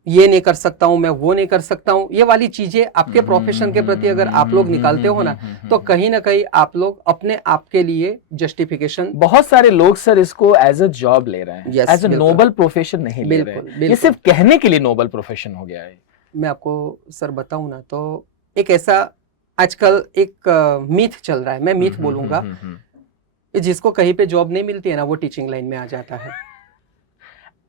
ये नहीं कर सकता हूं, मैं वो नहीं कर सकता हूं, ये वाली चीजें आपके प्रोफेशन के प्रति अगर आप लोग निकालते हो ना, तो कहीं ना कहीं आप लोग अपने आप के लिए जस्टिफिकेशन, बहुत सारे लोग सर इसको एज अ जॉब ले रहे हैं, Yes, एज अ बिल्कुल। नोबल प्रोफेशन नहीं ले रहे बिल्कुल, हैं। ये बिल्कुल। सिर्फ कहने के लिए नोबल प्रोफेशन हो गया है। मैं आपको सर बताऊं ना, तो एक ऐसा आजकल एक मीथ चल रहा है, मैं मीथ बोलूंगा, कि जिसको कहीं पे जॉब नहीं मिलती है ना, वो टीचिंग लाइन में आ जाता है।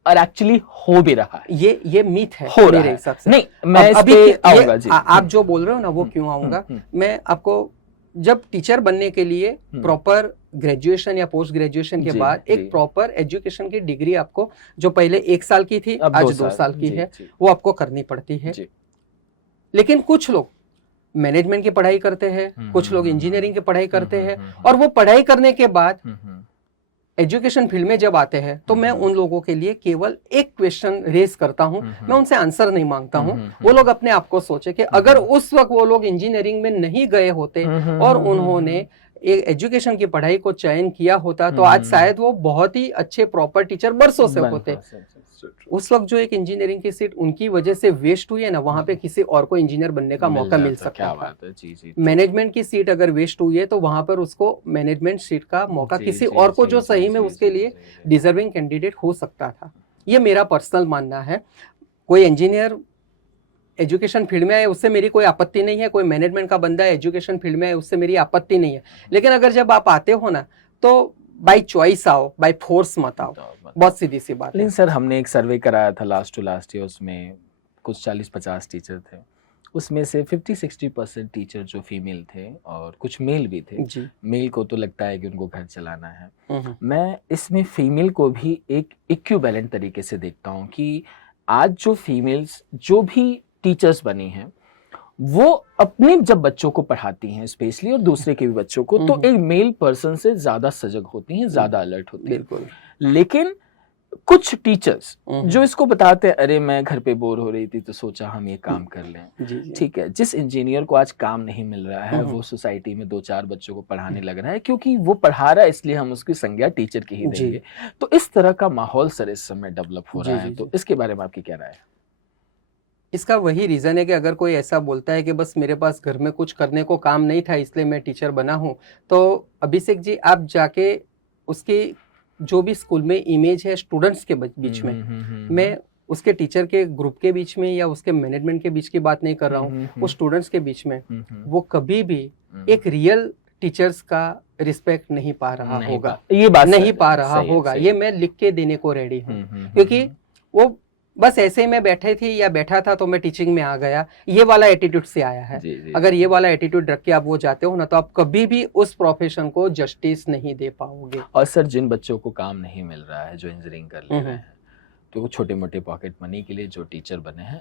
और एक्चुअली हो भी रहा है, ये मीथ है हो रहा मेरे है। हिसाब से। नहीं, मैं इस अभी पे ये आऊंगा जी। आप जो बोल रहे हो ना, वो क्यों आऊंगा, मैं आपको, जब टीचर बनने के लिए प्रॉपर ग्रेजुएशन या पोस्ट ग्रेजुएशन के जी, बाद जी। एक प्रॉपर एजुकेशन की डिग्री आपको, जो पहले 1 साल की थी अब आज 2 साल की जी, है, जी, वो आपको करनी पड़ती है। जी। लेकिन कुछ लोग मैनेजमेंट की पढ़ाई करते हैं, कुछ लोग इंजीनियरिंग की पढ़ाई करते हैं, और वो पढ़ाई करने के बाद एजुकेशन फील्ड में जब आते हैं, तो मैं उन लोगों के लिए केवल एक क्वेश्चन रेज करता हूं, मैं उनसे आंसर नहीं मांगता हूं। वो लोग अपने आप को सोचे कि अगर उस वक्त वो लोग इंजीनियरिंग में नहीं गए होते और उन्होंने एक एजुकेशन की पढ़ाई को चयन किया होता, तो आज शायद वो बहुत ही अच्छे प्रॉपर टीचर बरसों से होते। उस वक्त जो एक इंजीनियरिंग की सीट उनकी वजह से वेस्ट हुई है ना, वहां पे किसी और को इंजीनियर बनने का मौका मिल सकता था। मैनेजमेंट की सीट अगर वेस्ट हुई है, तो वहां पर उसको मैनेजमेंट सीट का मौका किसी और को, जो सही में उसके लिए डिजर्विंग कैंडिडेट हो सकता था। ये मेरा पर्सनल मानना है। कोई इंजीनियर एजुकेशन फील्ड में आए, उससे मेरी कोई आपत्ति नहीं है, कोई मैनेजमेंट का बंदा एजुकेशन फील्ड में आए, उससे मेरी आपत्ति नहीं है। लेकिन अगर जब आप आते हो ना, तो बाय चॉइस आओ, बाय फोर्स मत आओ। बहुत सीधी सी बात है। लेकिन सर हमने एक सर्वे कराया था लास्ट टू लास्ट ईयर, उसमें कुछ 40-50 टीचर थे, उसमें से 50-60% टीचर जो फीमेल थे और कुछ मेल भी थे जी। मेल को तो लगता है कि उनको घर चलाना है। मैं इसमें फीमेल को भी एक इक्विवेलेंट तरीके से देखता हूँ कि आज जो फीमेल्स जो भी टीचर्स बनी हैं, वो अपने जब बच्चों को पढ़ाती हैं स्पेशली, और दूसरे के भी बच्चों को, तो एक मेल पर्सन से ज्यादा सजग होती हैं, ज्यादा अलर्ट होती हैं। बिल्कुल। लेकिन कुछ टीचर्स जो इसको बताते हैं, अरे मैं घर पे बोर हो रही थी तो सोचा हम ये काम कर लें। ठीक है, जिस इंजीनियर को आज काम नहीं मिल रहा है, वो सोसाइटी में 2-4 बच्चों को पढ़ाने लग रहा है, क्योंकि वो पढ़ा रहा है इसलिए हम उसकी संज्ञा टीचर की ही देंगे। तो इस तरह का माहौल सर इस समय डेवलप हो रहा है, तो इसके बारे में आपकी क्या राय है? इसका वही रीजन है कि अगर कोई ऐसा बोलता है कि बस मेरे पास घर में कुछ करने को काम नहीं था इसलिए मैं टीचर बना हूं, तो अभिषेक जी आप जाके उसकी जो भी स्कूल में इमेज है स्टूडेंट्स के बीच में, मैं उसके टीचर के ग्रुप के बीच में या उसके मैनेजमेंट के बीच की बात नहीं कर रहा हूँ, वो स्टूडेंट्स के बीच में वो कभी भी एक रियल टीचर्स का रिस्पेक्ट नहीं पा रहा होगा, ये बात नहीं पा रहा होगा। ये मैं लिख के देने को रेडी हूँ, क्योंकि वो बस ऐसे ही मैं बैठे थी या बैठा था तो मैं टीचिंग में आ गया, ये वाला एटीट्यूड से आया है। अगर ये वाला एटीट्यूड रख के आप वो जाते हो ना, तो आप कभी भी उस प्रोफेशन को जस्टिस नहीं दे पाओगे। और सर जिन बच्चों को काम नहीं मिल रहा है, जो इंजीनियरिंग कर ले रहे हैं, तो वो छोटे मोटे पॉकेट मनी के लिए जो टीचर बने हैं,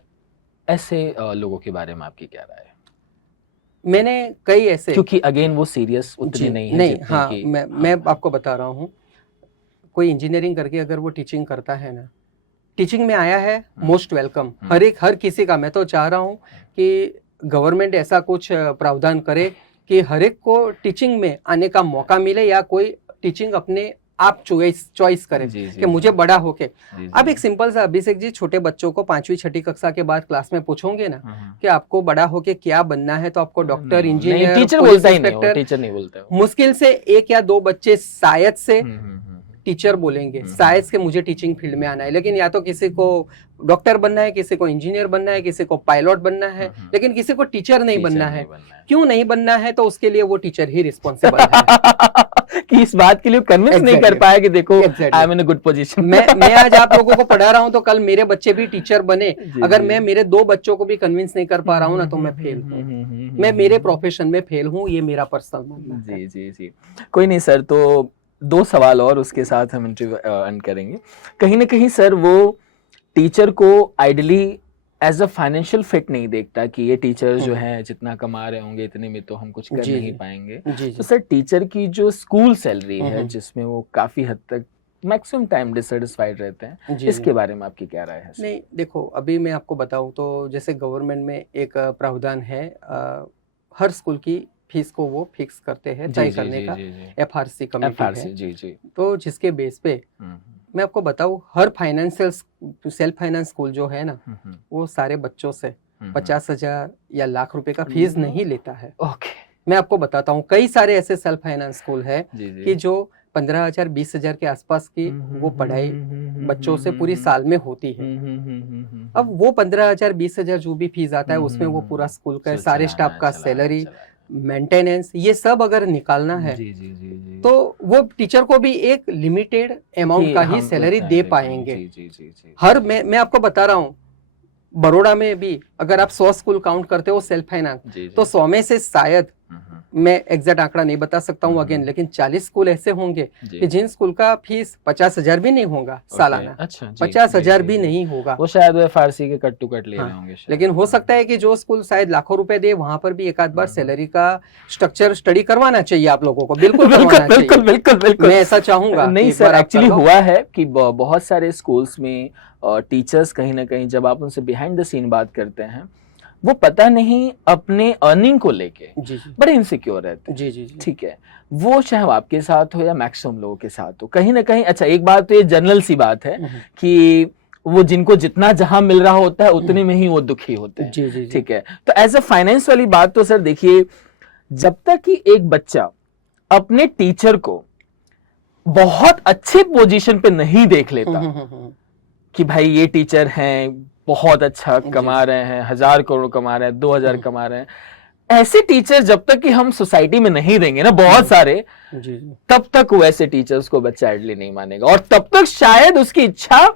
ऐसे लोगों के बारे में आपकी क्या राय है? मैंने कई ऐसे, क्योंकि अगेन वो सीरियस उतने नहीं है नहीं, हाँ, मैं आपको बता रहा हूँ, कोई इंजीनियरिंग करके अगर वो टीचिंग करता है ना, टीचिंग में आया है, मोस्ट वेलकम। हर किसी का, मैं तो चाह रहा हूँ कि गवर्नमेंट ऐसा कुछ प्रावधान करे कि हर एक को टीचिंग में आने का मौका मिले, या कोई टीचिंग अपने आप चॉइस करें जी, जी, कि मुझे बड़ा होके। जी, अब जी। एक सिंपल सा अभिषेक जी, छोटे बच्चों को 5वीं 6ठी कक्षा के बाद क्लास में पूछोगे ना हाँ, कि आपको बड़ा होके क्या बनना है, तो आपको डॉक्टर, नहीं, इंजीनियर, टीचर पुलिस बोलता ही नहीं, वो इंस्पेक्टर, टीचर नहीं बोलता है वो। मुश्किल से 1 या 2 बच्चे शायद से हम्म। टीचर बोलेंगे, शायद से मुझे टीचिंग फील्ड में आना है। लेकिन या तो किसी को डॉक्टर बनना है, किसी को इंजीनियर बनना है, किसी को पायलट बनना है, लेकिन किसी को टीचर नहीं बनना है। क्यों नहीं बनना है? तो उसके लिए वो टीचर ही रिस्पॉन्सिबल है कि इस बात के लिए कन्विंस नहीं कर पाया कि देखो I am in a good position. मैं आज आप लोगों को पढ़ा रहा हूं तो कल मेरे बच्चे भी टीचर बने। अगर मैं मेरे 2 बच्चों को भी कन्विंस नहीं कर पा रहा हूं ना, तो मैं फेल हूं, मैं मेरे प्रोफेशन में फेल हूं। ये मेरा पर्सनल मानना है। जी जी जी, कोई नहीं सर, तो 2 सवाल और उसके साथ हम इंटरव्यू एंड करेंगे। कहीं ना कहीं सर वो टीचर को ideally as a financial fit नहीं देखता कि ये टीचर जो है जितना कमा रहे होंगे इतने में तो हम कुछ कर नहीं पाएंगे। तो सर टीचर की जो स्कूल सैलरी है जिसमें वो काफी हद तक मैक्सिमम टाइम डिससेटिस्फाइड रहते हैं, इसके बारे में आपकी क्या राय है? नहीं देखो, अभी मैं आपको बताऊं तो जैसे गवर्नमेंट में एक प्रावधान है, हर स्कूल की फीस को वो फिक्स करते हैं, तय करने का FRC कमेटी है। जी जी। तो जिसके बेस पे मैं आपको बताऊं, हर सेल्फ फाइनेंस स्कूल जो है ना, वो सारे बच्चों से 50,000 या लाख रुपए का फीस नहीं लेता है। ओके, मैं आपको बताता हूँ, कई सारे ऐसे सेल्फ फाइनेंस स्कूल है कि जो 15,000 20,000 के आसपास की वो पढ़ाई बच्चों से पूरी साल में होती है। अब वो 15,000 20,000 जो भी फीस आता है उसमें वो पूरा स्कूल का सारे स्टाफ का सैलरी, मेंटेनेंस, ये सब अगर निकालना है तो वो टीचर को भी एक लिमिटेड अमाउंट का ही सैलरी दे पाएंगे। हर मैं आपको बता रहा हूँ, बड़ौदा में भी अगर आप 100 स्कूल काउंट करते हो सेल्फ फाइनेंस, तो 100 में से शायद, मैं एग्जैक्ट आंकड़ा नहीं बता सकता हूँ अगेन, लेकिन 40 स्कूल ऐसे होंगे कि जिन स्कूल का फीस 50,000 भी नहीं होगा सालाना। अच्छा, 50,000 भी नहीं होगा, वो शायद FRC के कट टू कट ले रहे होंगे। लेकिन हो सकता है कि जो स्कूल शायद लाखों रुपए दे, वहां पर भी एक आध बार सैलरी का स्ट्रक्चर स्टडी करवाना चाहिए आप लोगों को। बिल्कुल बिल्कुल मैं ऐसा चाहूंगा। नहीं सर, एक्चुअली हुआ है कि बहुत सारे स्कूल्स में टीचर्स कहीं ना कहीं जब आप उनसे बिहाइंड द सीन बात करते हैं, वो पता नहीं अपने अर्निंग को लेके बड़े इनसिक्योर रहते हैं। जी, ठीक है, वो चाहे आपके साथ हो या मैक्सिमम लोगों के साथ हो, कहीं ना कहीं। अच्छा, एक बात तो ये जनरल सी बात है कि वो जिनको जितना जहां मिल रहा होता है उतने में ही वो दुखी होते हैं। जी। ठीक है, तो एज अ फाइनेंस वाली बात तो सर देखिए, जब तक कि एक बच्चा अपने टीचर को बहुत अच्छे पोजीशन पे नहीं देख लेता कि भाई ये टीचर हैं, बहुत अच्छा कमा रहे हैं, 1,000 करोड़ कमा रहे हैं, 2,000 कमा रहे हैं, ऐसे टीचर जब तक कि हम सोसाइटी में नहीं देंगे ना बहुत सारे, तब तक वो ऐसे टीचर्स को बच्चा आइडली नहीं मानेगा, और तब तक शायद उसकी इच्छा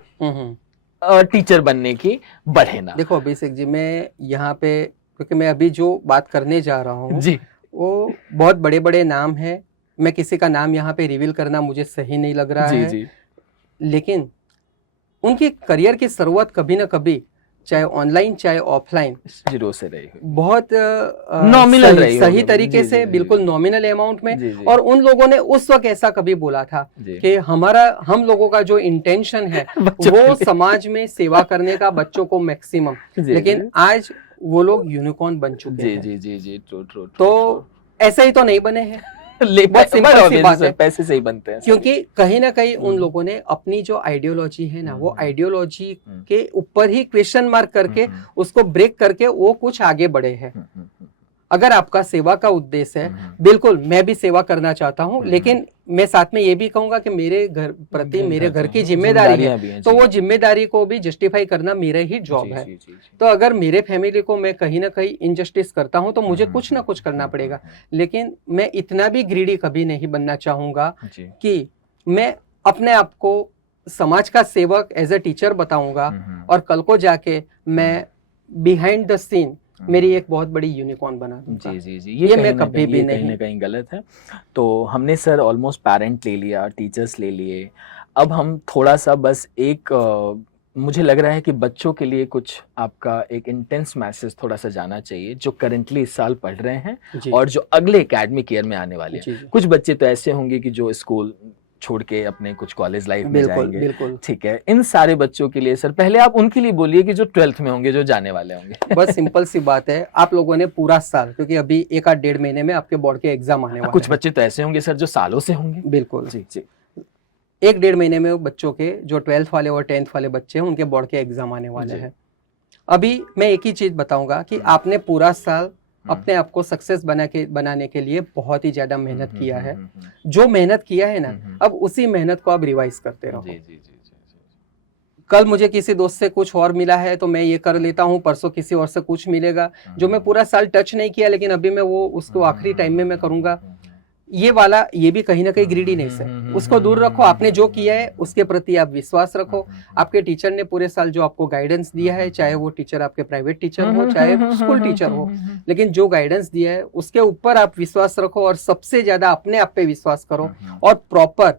टीचर बनने की बढ़े ना। देखो अभिषेक जी, मैं यहाँ पे, क्योंकि मैं अभी जो बात करने जा रहा हूँ जी, वो बहुत बड़े बड़े नाम है, मैं किसी का नाम यहाँ पे रिवील करना मुझे सही नहीं लग रहा है। जी। लेकिन उनकी करियर की शुरुआत कभी ना कभी, चाहे ऑनलाइन चाहे ऑफलाइन, जीरो से रही, बहुत नॉमिनल रही, सही तरीके से, बिल्कुल नॉमिनल अमाउंट में। और उन लोगों ने उस वक्त ऐसा कभी बोला था कि हम लोगों का जो इंटेंशन है वो समाज में सेवा करने का, बच्चों को मैक्सिमम। लेकिन आज वो लोग यूनिकॉर्न बन चुके हैं। जी, तो ऐसे ही तो नहीं बने हैं, पैसे से ही बनते हैं, क्योंकि कहीं ना कहीं उन लोगों ने अपनी जो आइडियोलॉजी है ना, वो आइडियोलॉजी के ऊपर ही क्वेश्चन मार्क करके उसको ब्रेक करके वो कुछ आगे बढ़े हैं। अगर आपका सेवा का उद्देश्य है, बिल्कुल मैं भी सेवा करना चाहता हूं, लेकिन मैं साथ में ये भी कहूंगा कि मेरे घर प्रति, मेरे घर की जिम्मेदारी है, तो वो जिम्मेदारी को भी जस्टिफाई करना मेरा ही जॉब है। तो अगर मेरे फैमिली को मैं कहीं ना कहीं इनजस्टिस करता हूं तो मुझे कुछ ना कुछ करना पड़ेगा। लेकिन मैं इतना भी ग्रीडी कभी नहीं बनना चाहूंगा कि मैं अपने आप को समाज का सेवक एज ए टीचर बताऊंगा और कल को जाके मैं बिहाइंड द सीन मेरी एक बहुत बड़ी यूनिकॉर्न बना दूंगा। जी, ये मैं कभी भी कहीं ना कहीं गलत है। तो हमने सर ऑलमोस्ट पेरेंट ले लिया, टीचर्स ले लिए, अब हम थोड़ा सा बस एक मुझे लग रहा है कि बच्चों के लिए कुछ आपका एक इंटेंस मैसेज थोड़ा सा जाना चाहिए, जो करंटली इस साल पढ़ रहे हैं और जो अगले एकेडमिक ईयर में आने वाले हैं। कुछ बच्चे तो ऐसे होंगे कि जो स्कूल छोड़ के अपने कुछ कॉलेज लाइफ में जाएंगे, ठीक है, इन सारे बच्चों के लिए सर पहले आप उनके लिए बोलिए कि जो 12th में होंगे, जो जाने वाले होंगे। बस सिंपल सी बात है, आप लोगों ने पूरा साल, क्योंकि अभी 1-1.5 महीने में आपके बोर्ड के एग्जाम आने वाले हैं। कुछ बच्चे तो ऐसे होंगे सर जो सालों से होंगे। बिल्कुल जी। एक 1.5 महीने में बच्चों के जो 12th वाले और 10th वाले बच्चे हैं उनके बोर्ड के एग्जाम आने वाले जी। हैं। अभी मैं एक ही चीज बताऊंगा कि आपने पूरा साल अपने आप को सक्सेस बनाने के लिए बहुत ही ज्यादा मेहनत किया है। जो मेहनत किया है ना, अब उसी मेहनत को आप रिवाइज करते रहो। जी जी जी कल मुझे किसी दोस्त से कुछ और मिला है तो मैं ये कर लेता हूँ, परसों किसी और से कुछ मिलेगा जो मैं पूरा साल टच नहीं किया, लेकिन अभी मैं वो उसको आखिरी टाइम में मैं करूंगा। ये वाला ये भी कहीं ना कहीं ग्रीडीनेस है, उसको दूर रखो। आपने जो किया है उसके प्रति आप विश्वास रखो। आपके टीचर ने पूरे साल जो आपको गाइडेंस दिया है, चाहे वो टीचर आपके प्राइवेट टीचर हो चाहे स्कूल टीचर हो, लेकिन जो गाइडेंस दिया है उसके ऊपर आप विश्वास रखो और सबसे ज्यादा अपने आप पे विश्वास करो और प्रॉपर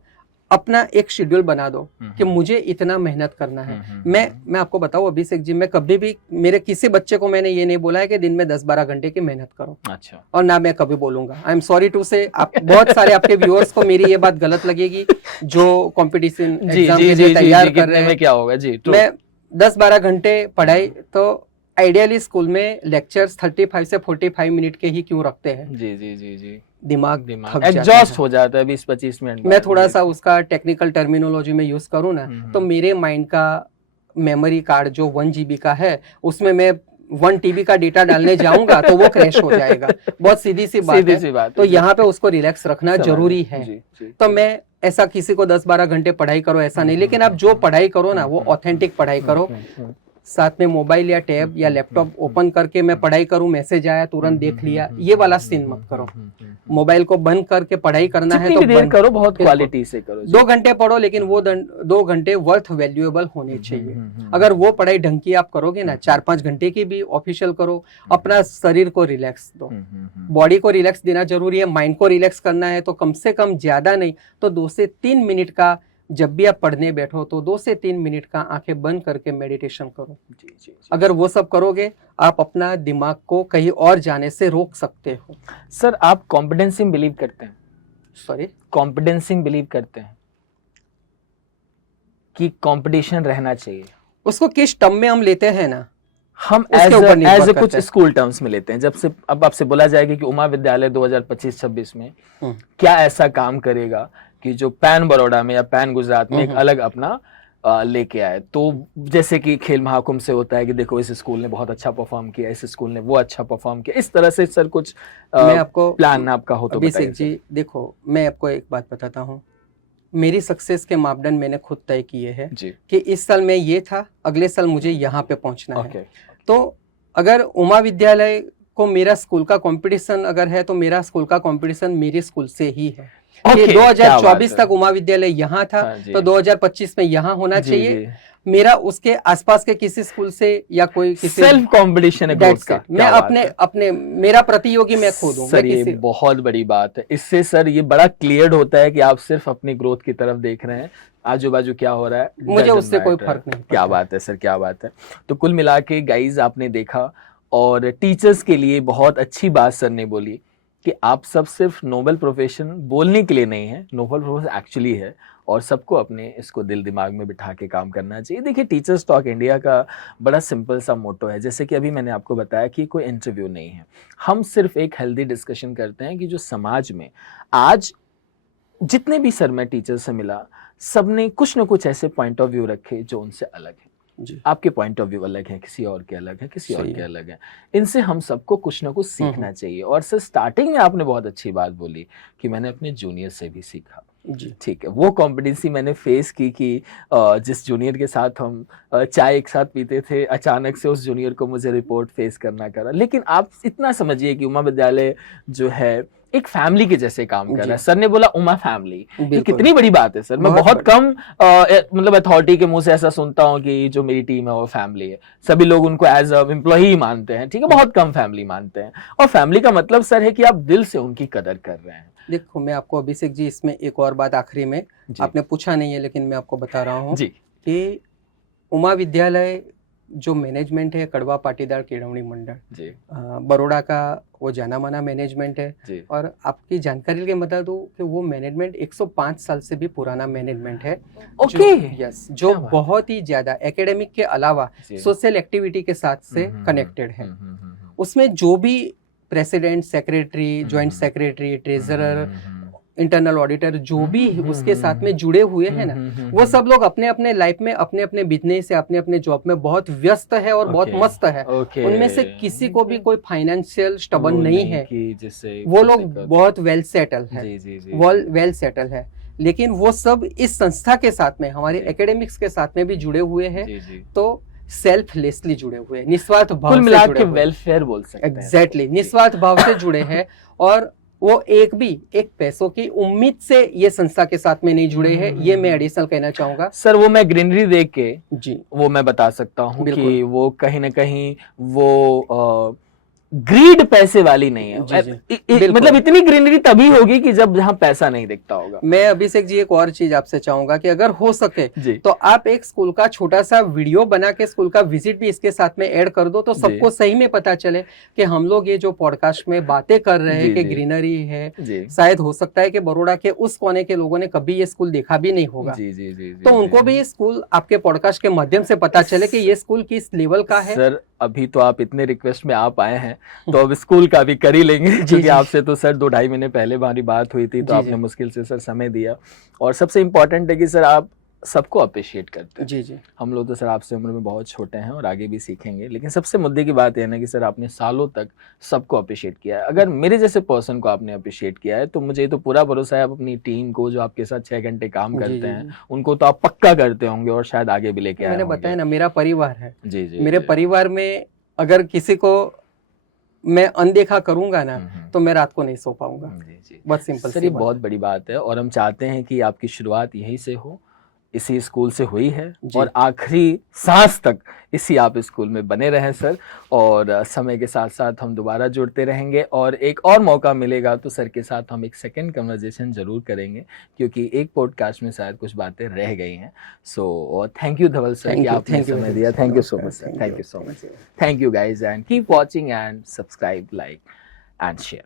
अपना एक शेड्यूल बना दो कि मुझे इतना मेहनत करना है। मैं आपको बताऊं अभिषेक जी, मैं कभी भी मेरे किसी बच्चे को मैंने ये नहीं बोला है कि दिन में 10-12 घंटे की मेहनत करो। अच्छा। और ना मैं कभी बोलूंगा। आई एम सॉरी टू से, आप बहुत सारे आपके व्यूअर्स को मेरी ये बात गलत लगेगी जो कंपटीशन एग्जाम के लिए तैयार कर रहे हैं। क्या होगा जी, मैं 10-12 घंटे पढ़ाई तो आइडियली स्कूल में लेक्चर्स 35 से 45 मिनट के ही क्यों रखते हैं। जी जी जी जी, दिमाग एग्जॉस्ट हो जाता है 20-25 मिनट। मैं थोड़ा सा उसका टेक्निकल टर्मिनोलॉजी में यूज करूँ ना, तो मेरे माइंड का मेमोरी कार्ड जो 1 GB का है उसमें मैं 1 TB का डेटा डालने जाऊंगा तो वो क्रैश हो जाएगा। बहुत सीधी सी बात है। तो यहाँ पे उसको रिलैक्स रखना जरूरी है। तो मैं ऐसा किसी को 10-12 घंटे पढ़ाई करो ऐसा नहीं, लेकिन आप जो पढ़ाई करो ना वो ऑथेंटिक पढ़ाई करो। साथ में मोबाइल या टैब या लैपटॉप ओपन करके मैं पढ़ाई करूं, मैसेज आया तुरंत देख लिया, ये वाला सीन मत करो। मोबाइल को बंद करके पढ़ाई करना है तो देर करो, बहुत क्वालिटी से करो। 2 घंटे पढ़ो, लेकिन वो 2 घंटे वर्थ वैल्यूएबल होने चाहिए। अगर वो पढ़ाई ढंग की आप करोगे ना, 4-5 घंटे की भी ऑफिशियल करो। अपना शरीर को रिलैक्स दो, बॉडी को रिलैक्स देना जरूरी है। माइंड को रिलैक्स करना है तो कम से कम ज्यादा नहीं तो 2 से 3 मिनट का, जब भी आप पढ़ने बैठो तो 2 से 3 मिनट का आंखें बंद करके मेडिटेशन करो। जी। अगर वो सब करोगे आप अपना दिमाग को कहीं और जाने से रोक सकते हो। सर, आप कॉम्पिटेंसी में बिलीव करते हैं? सॉरी, कॉम्पिटेंसी में बिलीव करते हैं कि कंपटीशन रहना चाहिए? उसको किस टर्म में हम लेते हैं ना, हम एज कुछ स्कूल टर्म्स में लेते हैं। जब से अब आपसे बोला जाएगा कि उमा विद्यालय 2025-26 में क्या ऐसा काम करेगा कि जो पैन बड़ौदा में या पैन गुजरात में एक अलग अपना लेके आए, तो जैसे कि खेल महाकुंभ से होता है कि देखो इस स्कूल ने बहुत अच्छा परफॉर्म किया, इस स्कूल ने वो अच्छा परफॉर्म किया, इस तरह से सर कुछ मैं आपको प्लान आपका हो तो बताइए। जी देखो, मैं आपको एक बात बताता हूँ। मेरी सक्सेस के मापदंड मैंने खुद तय किए हैं कि इस साल मैं ये था, अगले साल मुझे यहाँ पे पहुंचना है। तो अगर उमा विद्यालय को मेरा स्कूल का कंपटीशन अगर है तो मेरा स्कूल का कंपटीशन मेरे स्कूल से ही है। 2024 तक उमा विद्यालय यहाँ था तो 2025 में यहाँ होना चाहिए। मेरा उसके आसपास के किसी स्कूल से या कोई किसी सेल्फ कंपटीशन है ग्रोथ का। मैं अपने मेरा प्रतियोगी मैं खुद हूँ। सर ये बहुत बड़ी बात है। इससे सर ये बड़ा क्लियर होता है कि आप सिर्फ अपनी ग्रोथ की तरफ देख रहे हैं, आजू बाजू क्या हो रहा है मुझे उससे कोई फर्क नहीं। क्या बात है सर, क्या बात है। तो कुल मिला के गाइज आपने देखा, और टीचर्स के लिए बहुत अच्छी बात सर ने बोली कि आप सब सिर्फ नोबल प्रोफेशन बोलने के लिए नहीं है, नोबल प्रोफेशन एक्चुअली है, और सबको अपने इसको दिल दिमाग में बिठा के काम करना चाहिए। देखिए, टीचर्स टॉक इंडिया का बड़ा सिंपल सा मोटो है, जैसे कि अभी मैंने आपको बताया कि कोई इंटरव्यू नहीं है, हम सिर्फ एक हेल्दी डिस्कशन करते हैं कि जो समाज में आज जितने भी सर मैं टीचर से मिला, सबने कुछ ना कुछ ऐसे पॉइंट ऑफ व्यू रखे जो उनसे अलग है। आपके पॉइंट ऑफ व्यू अलग है, किसी और के अलग है, किसी और के अलग है। इनसे हम सबको कुछ ना कुछ सीखना चाहिए। और सर स्टार्टिंग में आपने बहुत अच्छी बात बोली कि मैंने अपने जूनियर से भी सीखा। ठीक है, वो कॉम्पिटेंसी मैंने फेस की कि जिस जूनियर के साथ हम चाय एक साथ पीते थे, अचानक से उस जूनियर को मुझे रिपोर्ट फेस करना पड़ा। लेकिन आप इतना समझिए कि उमा विद्यालय जो है एक फैमिली के जैसे काम कर रहा है। सर ने बोला उमा फैमिली, ये कितनी बड़ी बात है सर। मैं बहुत कम मतलब अथॉरिटी के मुंह से ऐसा सुनता हूँ कि जो मेरी टीम है वो फैमिली है। सभी लोग उनको एज अ एम्प्लॉई मानते हैं, ठीक है, बहुत कम फैमिली मानते हैं। और फैमिली का मतलब सर है कि आप दिल से उनकी कदर कर रहे हैं। देखो, मैं आपको अभिषेक जी इसमें एक और बात आखिरी में, आपने पूछा नहीं है लेकिन मैं आपको बता रहा हूँ कि उमा विद्यालय जो मैनेजमेंट है कड़वा पाटीदार केळवणी मंडल बड़ौदा का वो जाना माना मैनेजमेंट है। और आपकी जानकारी के बता दूं कि वो मैनेजमेंट 105 साल से भी पुराना मैनेजमेंट है। जो बहुत ही ज्यादा एकेडमिक के अलावा सोशल एक्टिविटी के साथ से कनेक्टेड है। उसमें जो भी president, secretary, joint secretary, treasurer internal auditor जो भी उसके साथ में जुड़े हुए हैं ना, वो सब लोग अपने अपने लाइफ में अपने अपने बिजनेस से अपने अपने जॉब में बहुत व्यस्त है और बहुत मस्त है। उनमें से किसी को भी कोई फाइनेंशियल स्टबन नहीं है, जिससे वो लोग बहुत वेल सेटल है, जी जी जी वेल सेटल है। लेकिन वो सब इस संस्था के साथ में, हमारे एकेडमिक्स के साथ में भी जुड़े हुए हैं, जी जी तो सेल्फलेसली जुड़े हुए हैं, निस्वार्थ भाव कुल से मिला जुड़े के हुए हैं। वेलफेयर बोल सकते हैं। एग्जैक्टली, निस्वार्थ भाव से जुड़े हैं और वो एक पैसों की उम्मीद से ये संस्था के साथ में नहीं जुड़े हैं। ये मैं एडिशनल कहना चाहूंगा सर। वो मैं ग्रीनरी देख के जी, वो मैं बता सकता हूँ बिल्कुल। कि वो कहीं ना कहीं वो ग्रीड पैसे वाली नहीं है। जी, जी, मतलब बिल्कुल। इतनी ग्रीनरी तभी होगी कि जब जहाँ पैसा नहीं दिखता होगा। मैं अभिषेक जी एक और चीज आपसे चाहूंगा कि अगर हो सके जी तो आप एक स्कूल का छोटा सा वीडियो बना के स्कूल का विजिट भी इसके साथ में ऐड कर दो, तो सबको सही में पता चले कि हम लोग ये जो पॉडकास्ट में बातें कर रहे हैं कि ग्रीनरी है, जी शायद हो सकता है कि बड़ौदा के उस कोने के लोगों ने कभी ये स्कूल देखा भी नहीं होगा। जी जी जी तो उनको भी ये स्कूल आपके पॉडकास्ट के माध्यम से पता चले कि ये स्कूल किस लेवल का है। सर अभी तो आप इतने रिक्वेस्ट में आप आए हैं तो अब स्कूल का भी कर ही लेंगे, क्योंकि आपसे तो सर 2-2.5 महीने पहले हमारी बात हुई थी, तो आपने मुश्किल से सर समय दिया। और सबसे इम्पोर्टेंट है कि सर आप सबको अप्रिशिएट करते हैं। जी जी, हम लोग तो सर आपसे उम्र में बहुत छोटे हैं और आगे भी सीखेंगे, लेकिन सबसे मुद्दे की बात यह है ना कि सर आपने सालों तक सबको अप्रिशिएट किया है। अगर मेरे जैसे पर्सन को आपने अप्रिशिएट किया है तो मुझे तो पूरा भरोसा है आप अपनी टीम को, जो आपके साथ 6 घंटे काम करते हैं, उनको तो आप पक्का करते होंगे और शायद आगे भी लेके आए मैंने बताया ना, मेरा परिवार है। जी जी, मेरे परिवार में अगर किसी को मैं अनदेखा करूंगा ना तो मैं रात को नहीं सो पाऊंगा। बहुत सिंपल सर, ये बहुत बड़ी बात है और हम चाहते हैं कि आपकी शुरुआत यहीं से हो, इसी स्कूल से हुई है और आखिरी सांस तक इसी आप स्कूल में बने रहें सर। और समय के साथ साथ हम दोबारा जुड़ते रहेंगे और एक और मौका मिलेगा तो सर के साथ हम एक सेकंड कन्वर्सेशन जरूर करेंगे, क्योंकि एक पॉडकास्ट में शायद कुछ बातें रह गई हैं। So thank you Dhaval sir कि आपने समय दिया। Thank you so much sir, thank you so much. Thank you guys and keep watching and subscribe, like and share.